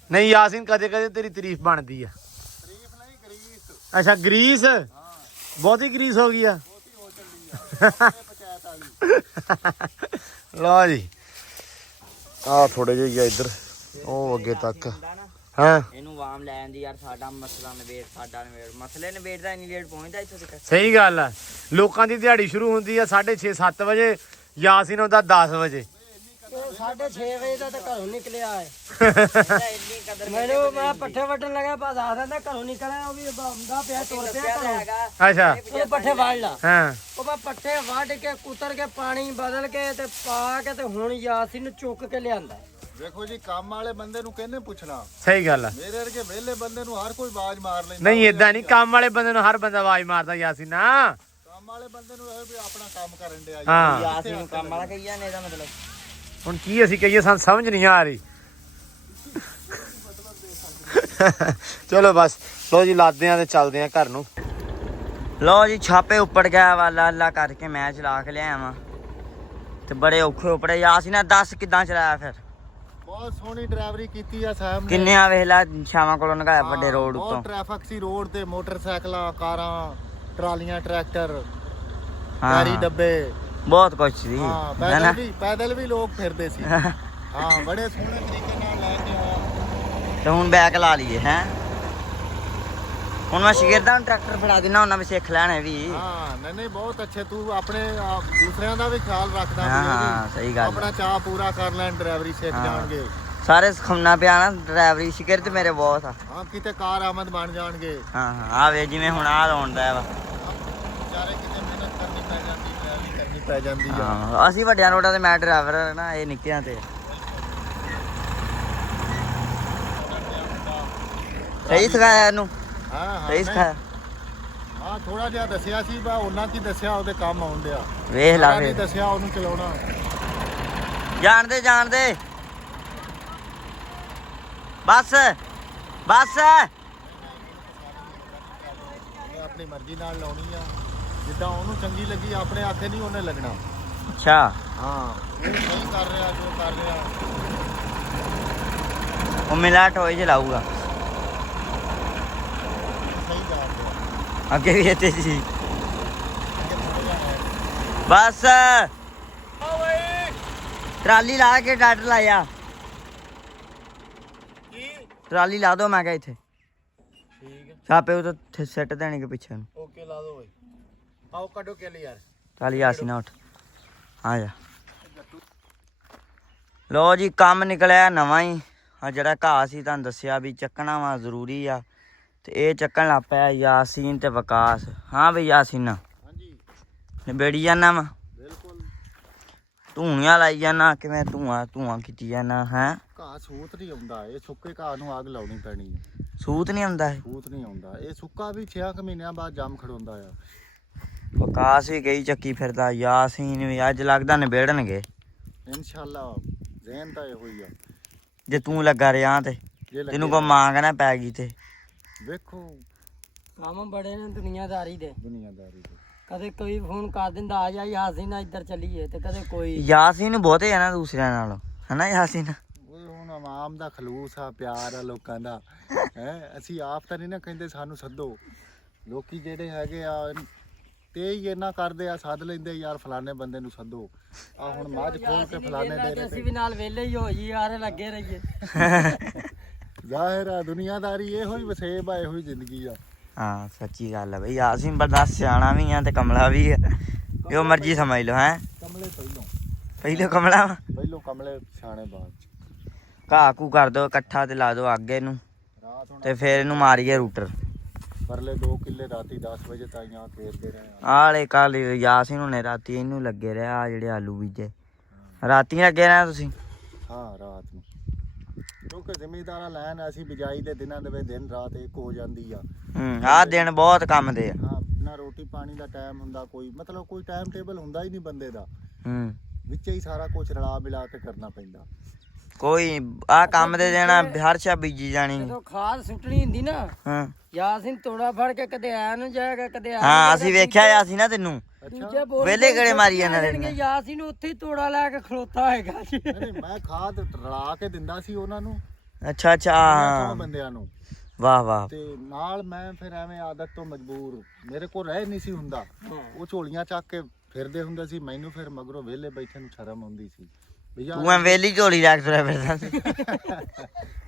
ਨਹੀਂ ਯਾਸੀਨ, ਕਦੇ ਕਦੇ ਤੇਰੀ ਤਾਰੀਫ ਬਣਦੀ ਆ। ਅੱਛਾ ਗਰੀਸ, ਬਹੁਤੀ ਗਰੀਸ ਹੋ ਗਈ ਆ। ਲੋ ਜੀ ਆ ਥੋੜੇ ਜਿਹੇ ਇੱਧਰ ਉਹ ਅੱਗੇ ਤੱਕ। ਹਾਂ ਇਹਨੂੰ ਵਾਮ ਲੈ ਆਂਦੀ ਯਾਰ, ਸਾਡਾ ਮਸਲਾ ਨਵੇੜ, ਸਾਡਾ ਨਵੇੜ, ਮਸਲੇ ਨਵੇੜਦਾ ਇੰਨੀ ਲੇਟ ਪਹੁੰਚਦਾ ਇੱਥੇ ਤੱਕ। ਸਹੀ ਗੱਲ ਆ। ਲੋਕਾਂ ਦੀ ਦਿਹਾੜੀ ਸ਼ੁਰੂ ਹੁੰਦੀ ਆ 6:30 7 ਵਜੇ, ਯਾਸੀਨ ਹੁੰਦਾ 10 ਵਜੇ। 6:30 ਵਜੇ ਦਾ ਤਾਂ ਘਰੋਂ ਨਿਕਲਿਆ ਏ। ਇੰਨੀ ਕਦਰ ਮੈਨੂੰ ਮੈਂ ਪੱਠੇ ਵੱਢਣ ਲੱਗਾ, ਬਸ ਆ ਦਿੰਦਾ ਘਰੋਂ ਨਿਕਲਿਆ, ਉਹ ਵੀ ਹੁੰਦਾ ਪਿਆ ਤੁਰ ਪਿਆ ਘਰੋਂ। ਅੱਛਾ ਉਹ ਪੱਠੇ ਵੱਢ ਲਾ। ਹਾਂ ਉਹ ਮੈਂ ਪੱਠੇ ਵੱਢ ਕੇ ਕੁਤਰ ਕੇ ਪਾਣੀ ਬਦਲ ਕੇ ਤੇ ਪਾ ਕੇ ਤੇ ਹੁਣ ਯਾਸੀਨ ਨੂੰ ਚੁੱਕ ਕੇ ਲਿਆਂਦਾ। ਵੇਖੋ ਜੀ ਕੰਮ ਵਾਲੇ ਬੰਦੇ ਨੂੰ ਕਹਿੰਦੇ ਪੁੱਛਣਾ, ਸਹੀ ਗੱਲ ਆ। ਮੇਰੇ ਵਰਗੇ ਵਿਹਲੇ ਬੰਦੇ ਨੂੰ ਹਰ ਕੋਈ ਆਵਾਜ਼ ਮਾਰ ਲੈਂਦਾ। ਨਹੀਂ ਏਦਾਂ ਨਹੀਂ, ਕੰਮ ਵਾਲੇ ਬੰਦੇ ਨੂੰ ਹਰ ਬੰਦਾ ਆਵਾਜ਼ ਮਾਰਦਾ ਯਾਸੀਨ। ਕੰਮ ਵਾਲੇ ਬੰਦੇ ਨੂੰ ਇਹ ਵੀ ਆਪਣਾ ਕੰਮ ਕਰਨ ਡਿਆ। ਹਾਂ ਯਾਸੀਨ ਨੂੰ ਕੰਮ ਵਾਲਾ ਕਹੀ ਜਾਂਦੇ ਇਹਦਾ ਮਤਲਬ। ਹੁਣ ਕੀ ਅਸੀਂ ਕਹੀਏ, ਸਾਨੂੰ ਸਮਝ ਨਹੀਂ ਆ ਰਹੀ। ਚਲੋ ਬਸ ਲੋ ਜੀ ਲਾਦੇ ਆ ਤੇ ਚੱਲਦੇ ਆ ਘਰ ਨੂੰ। ਲੋ ਜੀ ਛਾਪੇ ਉੱਪੜ ਗਿਆ ਵਾ, ਅੱਲਾ ਕਰਕੇ ਮੈਂ ਚਲਾ ਕੇ ਲਿਆਇਆ ਵਾਂ ਤੇ ਬੜੇ ਔਖੇ ਉੱਪੜੇ। ਯਾਸੀਨ ਦੱਸ ਕਿੱਦਾਂ ਚਲਾਇਆ ਫਿਰ? ਬਹੁਤ ਸੋਹਣੀ ਡਰਾਈਵਰੀ ਕੀਤੀ ਆ ਸਾਹਿਬ ਨੇ। ਕਿੰਨੇ ਆ ਵੇਖ ਲੈ ਛਾਵਾਂ ਕੋਲੋਂ ਨਗਾਇਆ ਵੱਡੇ ਰੋਡ ਬਹੁਤ ਉੱਤੋਂ। ਟ੍ਰੈਫਿਕ ਸੀ ਰੋਡ ਤੇ, ਮੋਟਰਸਾਈਕਲਾਂ, ਕਾਰਾਂ, ਟਰਾਲੀਆਂ, ਟਰੈਕਟਰ, ਹਾਂ ਭਾਰੀ ਡੱਬੇ, ਬਹੁਤ ਕੁਛ ਸੀ ਹਾਂ ਹੈਨਾ। ਪੈਦਲ ਵੀ ਲੋਕ ਫਿਰਦੇ ਸੀ। ਹਾਂ ਬੜੇ ਸੋਹਣੇ ਤਰੀਕੇ ਨਾਲ ਲੈ ਕੇ ਆਇਆ। ਤੇ ਹੁਣ ਬੈਕ ਲਾ ਲਈਏ ਹੈ। ਹੁਣ ਮੈਂ ਸ਼ਗਿਰਦਾਂ ਨੂੰ ਟਰੈਕਟਰ ਫੜਾ ਦੇਣਾ, ਉਹਨਾਂ ਵੀ ਸਿੱਖ ਲੈਣੇ ਵੀ। ਹਾਂ ਨਹੀਂ ਬਹੁਤ ਅੱਛੇ, ਤੂੰ ਆਪਣੇ ਦੂਸਰਿਆਂ ਦਾ ਵੀ ਖਿਆਲ ਰੱਖਦਾ। ਹਾਂ ਹਾਂ ਸਹੀ ਗੱਲ ਆਪਣਾ ਚਾਹ ਪੂਰਾ ਕਰ ਲੈਣ, ਡਰਾਈਵਰੀ ਸਿੱਖ ਜਾਣਗੇ। ਸਾਰੇ ਸਿਖਾਉਣਾ ਪਿਆ ਨਾ ਡਰਾਈਵਰੀ, ਸ਼ਗਿਰਦ ਮੇਰੇ ਬਹੁਤ ਆ। ਹਾਂ ਕਿਤੇ ਕਾਰ ਆਮਦ ਬਣ ਜਾਣਗੇ। ਹਾਂ ਹਾਂ ਆ ਵੇ ਜਿਵੇਂ ਹੁਣ ਆ ਲਾਉਂਦਾ ਵਾ। ਵਿਚਾਰੇ ਕਿਤੇ ਮਿਹਨਤ ਕਰਨੀ ਪੈ ਜਾਂਦੀ, ਡਰਾਈਵਰੀ ਕਰਨੀ ਪੈ ਜਾਂਦੀ ਆ। ਹਾਂ ਅਸੀਂ ਵੱਡਿਆਂ ਰੋਡਾਂ ਤੇ, ਮੈਂ ਡਰਾਈਵਰ ਨਾ, ਇਹ ਨਿੱਕਿਆਂ ਤੇ। ਸਹੀ ਸਿਖਾਇਆ ਇਹਨੂੰ, ਹਾਂ ਸਹੀ ਸਿਖਾਇਆ। ਹਾਂ ਥੋੜਾ ਜਿਹਾ ਦੱਸਿਆ ਸੀ ਬਾ, ਉਹਨਾਂ ਕੀ ਦੱਸਿਆ ਉਹਦੇ ਕੰਮ ਆਉਣ ਡਿਆ। ਵੇਖ ਲਾ ਨਹੀਂ ਫਿਰ, ਦੱਸਿਆ ਉਹਨੂੰ ਚਲਾਉਣਾ। ਜਾਣਦੇ ਜਾਣਦੇ ਬਸ ਬਸ। ਇਹ ਆਪਣੀ ਮਰਜ਼ੀ ਨਾਲ ਲਾਉਣੀ ਆ, ਜਿੱਦਾਂ ਉਹਨੂੰ ਚੰਗੀ ਲੱਗੀ, ਆਪਣੇ ਆਖੇ ਨਹੀਂ ਉਹਨੇ ਲੱਗਣਾ। ਅੱਛਾ ਹਾਂ ਉਹ ਸਹੀ ਕਰ ਰਿਹਾ ਜੋ ਕਰ ਰਿਹਾ। ਉਹ ਮਿਲਾ ਟੋਏ ਚਲਾਊਗਾ ਸਹੀ ਜਾ ਰਿਹਾ। ਅੱਗੇ ਵੀ ਇੱਥੇ ਸੀ ਬਸ। ਟਰਾਲੀ ਲਾ ਕੇ ਡਾਟ ਲਾਇਆ, ਟਰਾਲੀ ਲਾ ਦੋ ਮੈਂ ਕਿਹਾ ਇੱਥੇ। ਠੀਕ ਹੈ ਛਾਪੇ ਉਹ ਤਾਂ ਸੈੱਟ ਦੇਣੇ ਕੇ ਪਿੱਛੇ ਨੂੰ। ਓਕੇ ਲਾ ਦੋ ਬਈ। ਆਓ ਕੱਢੋ ਕੇ ਲਈ ਯਾਰ। ਚੱਲ ਯਾਸੀਨ ਉੱਠ ਆ ਜਾ। ਲੋ ਜੀ ਕੰਮ ਨਿਕਲਿਆ ਨਵਾਂ ਹੀ। ਆ ਜਿਹੜਾ ਘਾਹ ਸੀ ਤੁਹਾਨੂੰ ਦੱਸਿਆ ਵੀ ਚੱਕਣਾ ਵਾ ਜ਼ਰੂਰੀ ਆ, ਤੇ ਇਹ ਚੱਕਣ ਲੱਗ ਪਿਆ ਯਾਸੀਨ ਤੇ ਵਿਕਾਸ। ਹਾਂ ਬਈ ਯਾਸੀਨ ਹਾਂਜੀ ਨਿਬੇੜੀ ਜਾਣਾ ਵਾ, ਬਿਲਕੁਲ। ਧੂਣੀਆਂ ਲਾਈ ਜਾਣਾ, ਕਿਵੇਂ ਧੂਆਂ ਕੀਤੀ ਜਾਣਾ ਹੈ। ਘਾਹ ਸੂਤ ਨਹੀਂ ਆਉਂਦਾ, ਇਹ ਸੁੱਕੇ ਘਾਹ ਨੂੰ ਅੱਗ ਲਾਉਣੀ ਪੈਣੀ ਹੈ। ਸੂਤ ਨਹੀਂ ਆਉਂਦਾ ਇਹ। ਸੂਤ ਨਹੀਂ ਆਉਂਦਾ, ਇਹ ਸੁੱਕਾ ਵੀ 6 ਮਹੀਨਿਆਂ ਬਾਅਦ ਜੰਮ ਖੜਾਉਂਦਾ ਆ। ਵਿਕਾਸ ਵੀ ਗਈ ਚੱਕੀ ਫਿਰਦਾ, ਯਾਸੀਨ ਵੀ ਅੱਜ ਲੱਗਦਾ ਨਿਬੇੜਨਗੇ ਇਨਸ਼ਾਅੱਲਾ। ਜ਼ਹਿਨ ਤਾਂ ਇਹੋ ਹੀ ਆ। ਜੇ ਤੂੰ ਲੱਗਾ ਰਿਹਾ ਤੇ ਜੇ ਲੱਗੇ ਤੈਨੂੰ ਕੋ ਮਾਂ ਕਹਿਣਾ ਪੈ ਗਈ ਤੇ। ਵੇਖੋ ਕੰਮ ਬੜੇ ਨੇ ਦੁਨੀਆਦਾਰੀ ਦੇ। ਦੁਨੀਆਦਾਰੀ ਦੇ। ਕਦੇ ਕੋਈ ਫੋਨ ਕਰ ਦਿੰਦਾ ਆ ਜਾ ਯਾਸੀਨ ਇੱਧਰ ਚੱਲੀਏ, ਤੇ ਕਦੇ ਕੋਈ। ਯਾਸੀਨ ਬਹੁਤੇ ਆ ਨਾ ਦੂਸਰਿਆਂ ਨਾਲੋਂ, ਹਨਾ ਯਾਸੀਨ। ਉਹ ਹੁਣ ਆਵਾਮ ਦਾ ਖਲੂਸ ਆ, ਪਿਆਰ ਆ ਲੋਕਾਂ ਦਾ ਹੈ। ਅਸੀਂ ਆਪ ਤਾਂ ਨਹੀਂ ਨਾ ਕਹਿੰਦੇ ਸਾਨੂੰ ਸੱਦੋ, ਲੋਕੀ ਜਿਹੜੇ ਹੈਗੇ ਆ ਤੇ ਹੀ ਇੰਨਾ ਕਰਦੇ ਆ, ਸੱਦ ਲੈਂਦੇ ਯਾਰ ਫਲਾਣੇ ਬੰਦੇ ਨੂੰ ਸੱਦੋ। ਆ ਹੁਣ ਮੱਝ ਖੋਲ ਕੇ ਫਲਾਣੇ ਡੇਰੇ ਅਸੀਂ ਵੀ ਨਾਲ ਵਿਹਲੇ ਹੀ ਹੋ ਜੀ ਯਾਰ, ਲੱਗੇ ਰਹੀਏ। ਜ਼ਾਹਿਰ ਆ ਦੁਨੀਆਦਾਰੀ ਇਹੋ ਹੀ ਵਸੇਬ ਆ, ਇਹੋ ਹੀ ਜ਼ਿੰਦਗੀ ਆ। ਹਾਂ ਸੱਚੀ ਗੱਲ ਹੈ ਬਈ। ਯਾਸੀਨ ਬਰਦਾਸ਼ਤ ਸਿਆਣਾ ਵੀ ਆ ਤੇ ਕਮਲਾ ਵੀ ਆ, ਜੋ ਮਰਜੀ ਸਮਝ ਲਓ ਹੈ। ਕਮਲੇ ਪਹਿਲੋਂ ਪਹਿਲੇ ਕਮਲਾ ਵਾ। ਪਹਿਲੋਂ ਕਮਲੇ ਸਿਆਣੇ ਬਾਅਦ ਚ। ਘਾਹ ਘੂ ਕਰ ਦੋ ਇਕੱਠਾ ਤੇ ਲਾ ਦੋ ਅੱਗੇ ਨੂੰ ਰਾਤ ਹੁਣ ਤੇ ਫਿਰ ਇਹਨੂੰ ਮਾਰੀਏ ਰੂਟਰ। ਪਰਲੇ 2 ਕਿੱਲੇ ਰਾਤੀ 10 ਵਜੇ ਤਾਈਂ ਆ ਫੇਰਦੇ ਰਹੇ ਆ। ਆਲੇ ਕੱਲ ਯਾਸੀਨ ਹੁਣੇ ਰਾਤੀ ਇਹਨੂੰ ਲੱਗੇ ਰਿਹਾ ਆ ਜਿਹੜੇ ਆਲੂ ਬੀਜੇ ਰਾਤੀ ਲੱਗੇ ਰਿਹਾ ਤੁਸੀਂ। ਹਾਂ ਰਾਤ ਨੂੰ, ਕਿਉਂਕਿ ਜ਼ਿਮੀਦਾਰਾਂ ਲੈਣ ਅਸੀਂ ਬਿਜਾਈ ਦੇ ਦਿਨਾਂ ਦੇ ਵਿੱਚ ਦਿਨ ਰਾਤ ਇੱਕ ਹੋ ਜਾਂਦੀ ਆ। ਆਹ ਦਿਨ ਬਹੁਤ ਕੰਮ ਦੇ ਆ। ਹਾਂ, ਨਾ ਰੋਟੀ ਪਾਣੀ ਦਾ ਟਾਈਮ ਹੁੰਦਾ, ਕੋਈ ਮਤਲਬ ਕੋਈ ਟਾਈਮ ਟੇਬਲ ਹੁੰਦਾ ਹੀ ਨਹੀਂ ਬੰਦੇ ਦਾ, ਵਿੱਚੇ ਹੀ ਸਾਰਾ ਕੁਝ ਰਲਾ ਮਿਲਾ ਕੇ ਕਰਨਾ ਪੈਂਦਾ। ਕੋਈ ਆ ਕੰਮ ਦੇ ਦੇਣਾ ਹਰ ਸ਼ਾ ਬੀਜੀ ਜਾਣੀ। ਜਦੋਂ ਖਾਦ ਸੁੱਟਣੀ ਹੁੰਦੀ ਨਾ ਹਾਂ ਯਾਸੀਨ ਤੋੜਾ ਫੜ ਕੇ ਕਦੇ ਐ ਨੂੰ ਜਾਏਗਾ ਕਦੇ ਐ ਹਾਂ ਅਸੀਂ ਵੇਖਿਆ ਯਾਸੀਨ ਨਾ ਤੈਨੂੰ ਦੂਜੇ ਬੋਲ ਵੇਲੇ ਗੜੇ ਮਾਰੀ ਜਾਂਦਾ ਜਾਣਗੇ ਯਾਸੀਨ ਉੱਥੇ ਹੀ ਤੋੜਾ ਲੈ ਕੇ ਖਲੋਤਾ ਹੈਗਾ ਜੀ। ਨਹੀਂ ਮੈਂ ਖਾਦ ਰਲਾ ਕੇ ਦਿੰਦਾ ਸੀ ਉਹਨਾਂ ਨੂੰ, ਅੱਛਾ ਅੱਛਾ ਹਾਂ ਬੰਦਿਆਂ ਨੂੰ। ਵਾਹ ਵਾਹ। ਤੇ ਨਾਲ ਮੈਂ ਫਿਰ ਐਵੇਂ ਆਦਤ ਤੋਂ ਮਜਬੂਰ, ਮੇਰੇ ਕੋਲ ਰਹਿ ਨਹੀਂ ਸੀ ਹੁੰਦਾ, ਉਹ ਝੋਲੀਆਂ ਚੱਕ ਕੇ ਫਿਰਦੇ ਹੁੰਦੇ ਸੀ, ਮੈਨੂੰ ਫਿਰ ਮਗਰੋਂ ਵਿਹਲੇ ਬੈਠੇ ਨੂੰ ਸ਼ਰਮ ਆਉਂਦੀ ਸੀ। ਤੂੰ ਐ ਵੇਲੀ ਝੋਲੀ ਰੱਖ ਤੁਰਿਆ ਫਿਰਦਾ ਸੀ।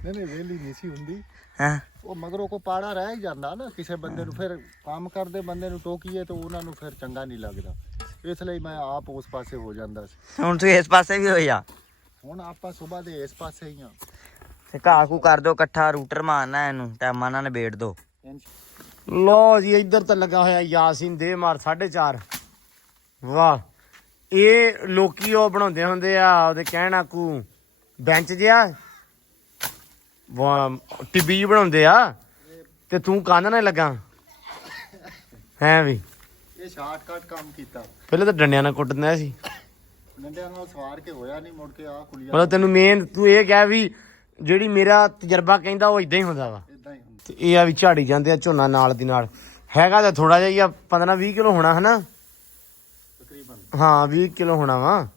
ਨਹੀਂ ਵਿਹਲੀ ਨਹੀਂ ਸੀ ਹੁੰਦੀ। ਹਾਂ ਉਹ ਮਗਰੋਂ ਕੋ ਪਾੜਾ ਰਹਿ ਹੀ ਜਾਂਦਾ ਨਾ ਕਿਸੇ ਬੰਦੇ ਨੂੰ, ਫਿਰ ਕੰਮ ਕਰਦੇ ਬੰਦੇ ਨੂੰ ਟੋਕੀਏ ਤਾਂ ਉਹਨਾਂ ਨੂੰ ਫਿਰ ਚੰਗਾ ਨਹੀਂ ਲੱਗਦਾ, ਇਸ ਲਈ ਮੈਂ ਆਪ ਉਸ ਪਾਸੇ ਹੋ ਜਾਂਦਾ ਸੀ। ਹੁਣ ਤੂੰ ਇਸ ਪਾਸੇ ਵੀ ਹੋਇਆ। ਹੁਣ ਆਪਾਂ ਸਵੇਰ ਦੇ ਇਸ ਪਾਸੇ ਹੀ ਆ। ਤੇ ਘਾਹ ਘੂ ਕਰ ਦੋ ਇਕੱਠਾ ਰੂਟਰ ਮਾਰਨਾ ਇਹਨੂੰ ਟਾਈਮਾਂ ਨਾਲ ਨਿਬੇੜ ਦੋ। ਲੋ ਜੀ ਇੱਧਰ ਤਾਂ ਲੱਗਾ ਹੋਇਆ ਯਾਸੀਨ ਦੇ ਮਾਰ 4.5। ਵਾਹ, ਇਹ ਲੋਕੀ ਉਹ ਬਣਾਉਂਦੇ ਹੁੰਦੇ ਆ ਉਹਦੇ ਕਹਿਣਾ ਕੂ ਬੈਂਚ ਜਿਹਾ ਟਿੱਬੀ ਜਿਹੀ ਬਣਾਉਂਦੇ ਆ, ਤੇ ਤੂੰ ਕੰਧ ਨਾਲ ਲੱਗਾ ਹੈ ਵੀ। ਇਹ ਸ਼ਾਰਟਕਟ ਕੰਮ ਕੀਤਾ, ਪਹਿਲਾਂ ਤਾਂ ਡੰਡਿਆਂ ਨਾਲ ਕੁੱਟ ਦਿੰਦਾ ਸੀ, ਡੰਡਿਆਂ ਨਾਲ ਸਵਾਰ ਕੇ ਹੋਇਆ ਨਹੀਂ, ਮੁੜ ਕੇ ਆ ਕੁਲੀਆਂ ਮਤਲਬ ਤੈਨੂੰ ਮੇਨ ਤੂੰ ਇਹ ਕਹਿ ਵੀ ਜਿਹੜੀ ਮੇਰਾ ਤਜਰਬਾ ਕਹਿੰਦਾ ਉਹ ਇਦਾਂ ਹੀ ਹੁੰਦਾ ਵਾ। ਇਦਾਂ ਹੀ ਹੁੰਦਾ। ਤੇ ਇਹ ਆ ਵੀ ਝਾੜੀ ਜਾਂਦੇ ਆ ਝੋਨਾ ਨਾਲ ਦੀ ਨਾਲ। ਹੈਗਾ ਤਾਂ ਥੋੜਾ ਜਿਹਾ ਹੀ ਆ, 15-20 ਕਿਲੋ ਹੋਣਾ ਹਨਾ, ਤਕਰੀਬਨ ਹਾਂ 20 ਕਿਲੋ ਹੋਣਾ ਵਾ।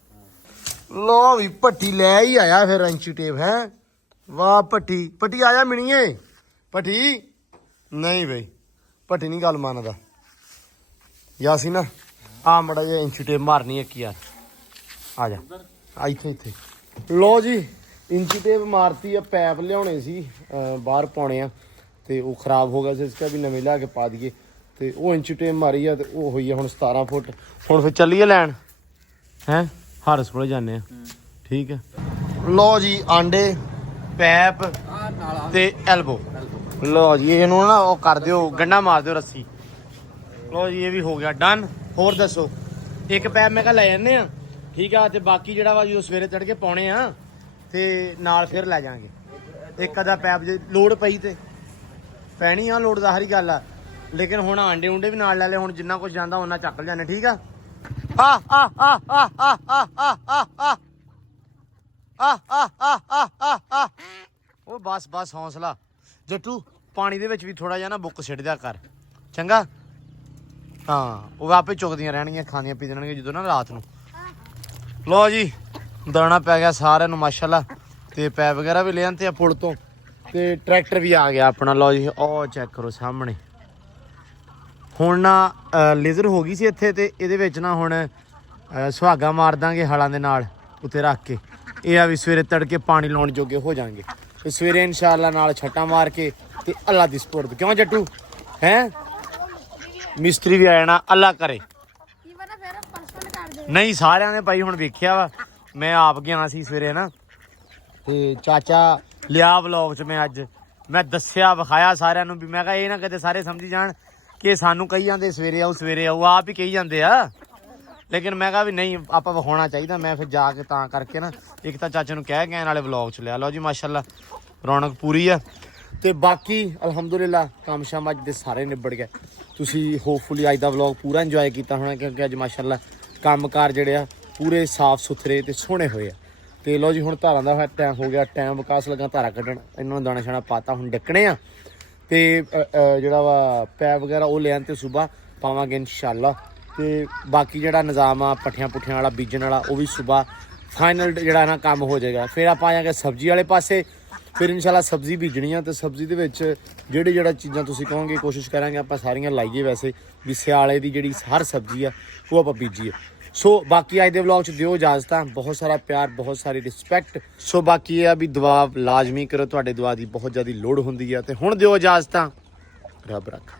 ਲੋ ਵੀ ਭੱਟੀ ਲੈ ਹੀ ਆਇਆ ਫਿਰ ਇੰਚੀ ਟੇਪ ਹੈ। ਵਾਹ ਭੱਟੀ, ਭੱਟੀ ਆ ਜਾ ਮਿਣੀਏ। ਭੱਟੀ ਨਹੀਂ ਬਈ, ਭੱਟੀ ਨਹੀਂ ਗੱਲ ਮੰਨਦਾ ਯਾਸੀਨ ਨਾ। ਆ ਮੜਾ ਜਿਹਾ ਇੰਚੀ ਟੇਪ ਮਾਰਨੀ ਇੱਕ ਯਾਰ, ਆ ਜਾ ਆ ਇੱਥੇ। ਲੋ ਜੀ ਇੰਚੀ ਟੇਪ ਮਾਰਤੀ ਆ, ਪੈਪ ਲਿਆਉਣੇ ਸੀ ਬਾਹਰ ਪਾਉਣੇ ਆ, ਤੇ ਉਹ ਖਰਾਬ ਹੋ ਗਿਆ ਸੀ, ਇਸ ਕਰਕੇ ਵੀ ਨਵੇਂ ਲਿਆ ਕੇ ਪਾ ਦਈਏ। ਤੇ ਉਹ ਇੰਚੀ ਟੇਪ ਮਾਰੀ ਆ ਤੇ ਉਹ ਹੋਈ ਆ ਹੁਣ 17 ਫੁੱਟ। ਹੁਣ ਫਿਰ ਚੱਲੀਏ ਲੈਣ ਹੈ, ਹਾਰਸ ਕੋਲ ਜਾਂਦੇ ਆ। ਠੀਕ ਹੈ ਲੋ ਜੀ, ਆਂਡੇ ਪੈਪ ਤੇ ਐਲਬੋ। ਲੋ ਜੀ ਇਹਨੂੰ ਨਾ ਉਹ ਕਰ ਦਿਓ, ਗੰਢਾ ਮਾਰ ਦਿਓ ਰੱਸੀ। ਲੋ ਜੀ ਇਹ ਵੀ ਹੋ ਗਿਆ ਡਨ। ਹੋਰ ਦੱਸੋ, ਇੱਕ ਪੈਪ ਮੈਂ ਕਿਹਾ ਲੈ ਜਾਂਦੇ ਆ, ਠੀਕ ਆ, ਤੇ ਬਾਕੀ ਜਿਹੜਾ ਵਾ ਜੀ ਉਹ ਸਵੇਰੇ ਚੜ ਕੇ ਪਾਉਣੇ ਆ, ਤੇ ਨਾਲ ਫਿਰ ਲੈ ਜਾਾਂਗੇ ਇੱਕ ਅੱਧਾ ਪੈਪ ਜੇ ਲੋੜ ਪਈ ਤੇ ਪੈਣੀ ਆ, ਲੋੜ ਦਾ ਹਰੀ ਗੱਲ ਆ। ਲੇਕਿਨ ਹੁਣ ਆਂਡੇ ਉਂਡੇ ਵੀ ਨਾਲ ਲੈ ਲੈ, ਹੁਣ ਜਿੰਨਾ ਕੁਝ ਜਾਂਦਾ ਉਹਨਾਂ ਚੱਕ ਜਾਂਦੇ। ਠੀਕ ਆ ਉਹ ਬਸ ਹੌਸਲਾ ਜੱਟੂ, ਪਾਣੀ ਦੇ ਵਿੱਚ ਵੀ ਥੋੜਾ ਜਿਹਾ ਨਾ ਬੁੱਕ ਸਿੱਟ ਦਿਆ ਕਰ, ਚੰਗਾ। ਹਾਂ ਉਹ ਆਪੇ ਚੁੱਕਦੀਆਂ ਰਹਿਣਗੀਆਂ, ਖਾਂਦੀਆਂ ਪੀ ਦੇਣਗੀਆਂ ਜਦੋਂ ਨਾ ਰਾਤ ਨੂੰ। ਲੋ ਜੀ ਦਾਣਾ ਪੈ ਗਿਆ ਸਾਰਿਆਂ ਨੂੰ ਮਾਸ਼ਾਅੱਲਾ, ਤੇ ਪੈਪ ਵਗੈਰਾ ਵੀ ਲੈ ਆਂਦੇ ਆ ਪੁਲ ਤੋਂ, ਤੇ ਟਰੈਕਟਰ ਵੀ ਆ ਗਿਆ ਆਪਣਾ। ਲਓ ਜੀ ਉਹ ਚੈੱਕ ਕਰੋ ਸਾਹਮਣੇ। ਹੁਣ ਨਾ ਲੇਜ਼ਰ ਹੋ ਗਈ ਸੀ ਇੱਥੇ, ਤੇ ਇਹਦੇ ਵਿੱਚ ਨਾ ਹੁਣ ਸੁਹਾਗਾ ਮਾਰ ਦਾਂਗੇ ਹਲਾਂ ਦੇ ਨਾਲ ਉੱਤੇ ਰੱਖ ਕੇ। ਇਹ ਆ ਵੀ ਸਵੇਰੇ ਤੜਕੇ ਪਾਣੀ ਲਾਉਣ ਜੋਗੇ ਹੋ ਜਾਣਗੇ, ਤੇ ਸਵੇਰੇ ਇਨਸ਼ਾਅੱਲਾ ਨਾਲ ਛੱਟਾਂ ਮਾਰ ਕੇ ਤੇ ਅੱਲਾ ਦੀ ਸਪੁਰਦ। ਕਿਉਂ ਜੱਟੂ ਹੈ, ਮਿਸਤਰੀ ਵੀ ਆ ਜਾਣਾ, ਅੱਲਾ ਕਰੇ। ਕੀ ਪਤਾ ਫਿਰ ਪਰਸਨ ਕਰ ਦੇ। ਨਹੀਂ ਸਾਰਿਆਂ ਨੇ ਭਾਈ ਹੁਣ ਵੇਖਿਆ ਵਾ, ਮੈਂ ਆਪ ਗਿਆ ਸੀ ਸਵੇਰੇ ਨਾ, ਤੇ ਚਾਚਾ ਲਿਆ ਵਲੌਗ 'ਚ ਮੈਂ ਅੱਜ ਮੈਂ ਦੱਸਿਆ ਵਿਖਾਇਆ ਸਾਰਿਆਂ ਨੂੰ ਵੀ ਮੈਂ ਕਿਹਾ ਇਹ ਨਾ ਕਿਤੇ ਸਾਰੇ ਸਮਝੀ ਜਾਣ ਕਿ ਸਾਨੂੰ ਕਹੀ ਜਾਂਦੇ ਸਵੇਰੇ ਆਓ, ਆਪ ਹੀ ਕਹੀ ਜਾਂਦੇ ਆ। ਲੇਕਿਨ ਮੈਂ ਕਿਹਾ ਵੀ ਨਹੀਂ, ਆਪਾਂ ਵਿਖਾਉਣਾ ਚਾਹੀਦਾ। ਮੈਂ ਫਿਰ ਜਾ ਕੇ ਤਾਂ ਕਰਕੇ ਨਾ ਇੱਕ ਤਾਂ ਚਾਚੇ ਨੂੰ ਕਹਿ ਕੇ ਨਾਲੇ ਵਲੌਗ 'ਚ ਲਿਆ। ਲਓ ਜੀ ਮਾਸ਼ਾਅੱਲਾ ਰੌਣਕ ਪੂਰੀ ਆ, ਤੇ ਬਾਕੀ ਅਲਹਮਦੁਲਿਲਾ ਕੰਮ ਸ਼ਾਮ ਅੱਜ ਦੇ ਸਾਰੇ ਨਿਬੜ ਗਏ। ਤੁਸੀਂ ਹੋਪਫੁਲੀ ਅੱਜ ਦਾ ਵਲੌਗ ਪੂਰਾ ਇੰਜੋਏ ਕੀਤਾ ਹੋਣਾ, ਕਿਉਂਕਿ ਅੱਜ ਮਾਸ਼ਾਅੱਲਾ ਕੰਮਕਾਰ ਜਿਹੜੇ ਆ ਪੂਰੇ ਸਾਫ਼ ਸੁਥਰੇ ਤੇ ਸੋਹਣੇ ਹੋਏ ਆ। ਤੇ ਲਓ ਜੀ ਹੁਣ ਧਾਰਾਂ ਦਾ ਟਾਈਮ ਹੋ ਗਿਆ, ਟਾਈਮ ਵਿਕਾਸ ਲੱਗਾ ਧਾਰਾ ਕੱਢਣ। ਇਹਨਾਂ ਨੂੰ ਦਾਣਾ ਛਾਣਾ ਪਾਤਾ, ਹੁਣ ਡੱਕਣੇ ਆ, ਤੇ ਜਿਹੜਾ ਵਾ ਪੈਪ ਵਗੈਰਾ ਉਹ ਲਿਆਂ ਤੇ ਸੁਬਾ ਪਾਵਾਂਗੇ ਇਨਸ਼ਾਅੱਲਾ। ਤੇ ਬਾਕੀ ਜਿਹੜਾ ਨਿਜ਼ਾਮ ਆ ਪੱਠਿਆਂ ਪੁੱਠਿਆਂ ਵਾਲਾ ਬੀਜਣ ਵਾਲਾ, ਉਹ ਵੀ ਸੁਬਾ ਫਾਈਨਲ ਜਿਹੜਾ ਨਾ ਕੰਮ ਹੋ ਜਾਏਗਾ। ਫਿਰ ਆਪਾਂ ਆ ਜਾਵਾਂਗੇ ਸਬਜ਼ੀ ਵਾਲੇ ਪਾਸੇ, ਫਿਰ ਇਨਸ਼ਾਅੱਲਾ ਸਬਜ਼ੀ ਬੀਜਣੀ ਆ, ਤੇ ਸਬਜ਼ੀ ਦੇ ਵਿੱਚ ਜਿਹੜਾ ਚੀਜ਼ਾਂ ਤੁਸੀਂ ਕਹੋਗੇ ਕੋਸ਼ਿਸ਼ ਕਰਾਂਗੇ ਆਪਾਂ ਸਾਰੀਆਂ ਲਾਈਏ। ਵੈਸੇ ਵੀ ਸਿਆਲੇ ਦੀ ਜਿਹੜੀ ਹਰ ਸਬਜ਼ੀ ਆ ਉਹ ਆਪਾਂ ਬੀਜੀਏ। ਸੋ ਬਾਕੀ ਅੱਜ ਦੇ ਵਲੌਗ 'ਚ ਦਿਓ ਇਜਾਜ਼ਤਾਂ, ਬਹੁਤ ਸਾਰਾ ਪਿਆਰ, ਬਹੁਤ ਸਾਰੀ ਰਿਸਪੈਕਟ। ਸੋ ਬਾਕੀ ਇਹ ਆ ਵੀ ਦੁਆ ਲਾਜ਼ਮੀ ਕਰੋ, ਤੁਹਾਡੇ ਦੁਆ ਦੀ ਬਹੁਤ ਜ਼ਿਆਦਾ ਲੋੜ ਹੁੰਦੀ ਆ। ਤੇ ਹੁਣ ਦਿਓ ਇਜਾਜ਼ਤਾਂ, ਰੱਬ ਰੱਖਾ।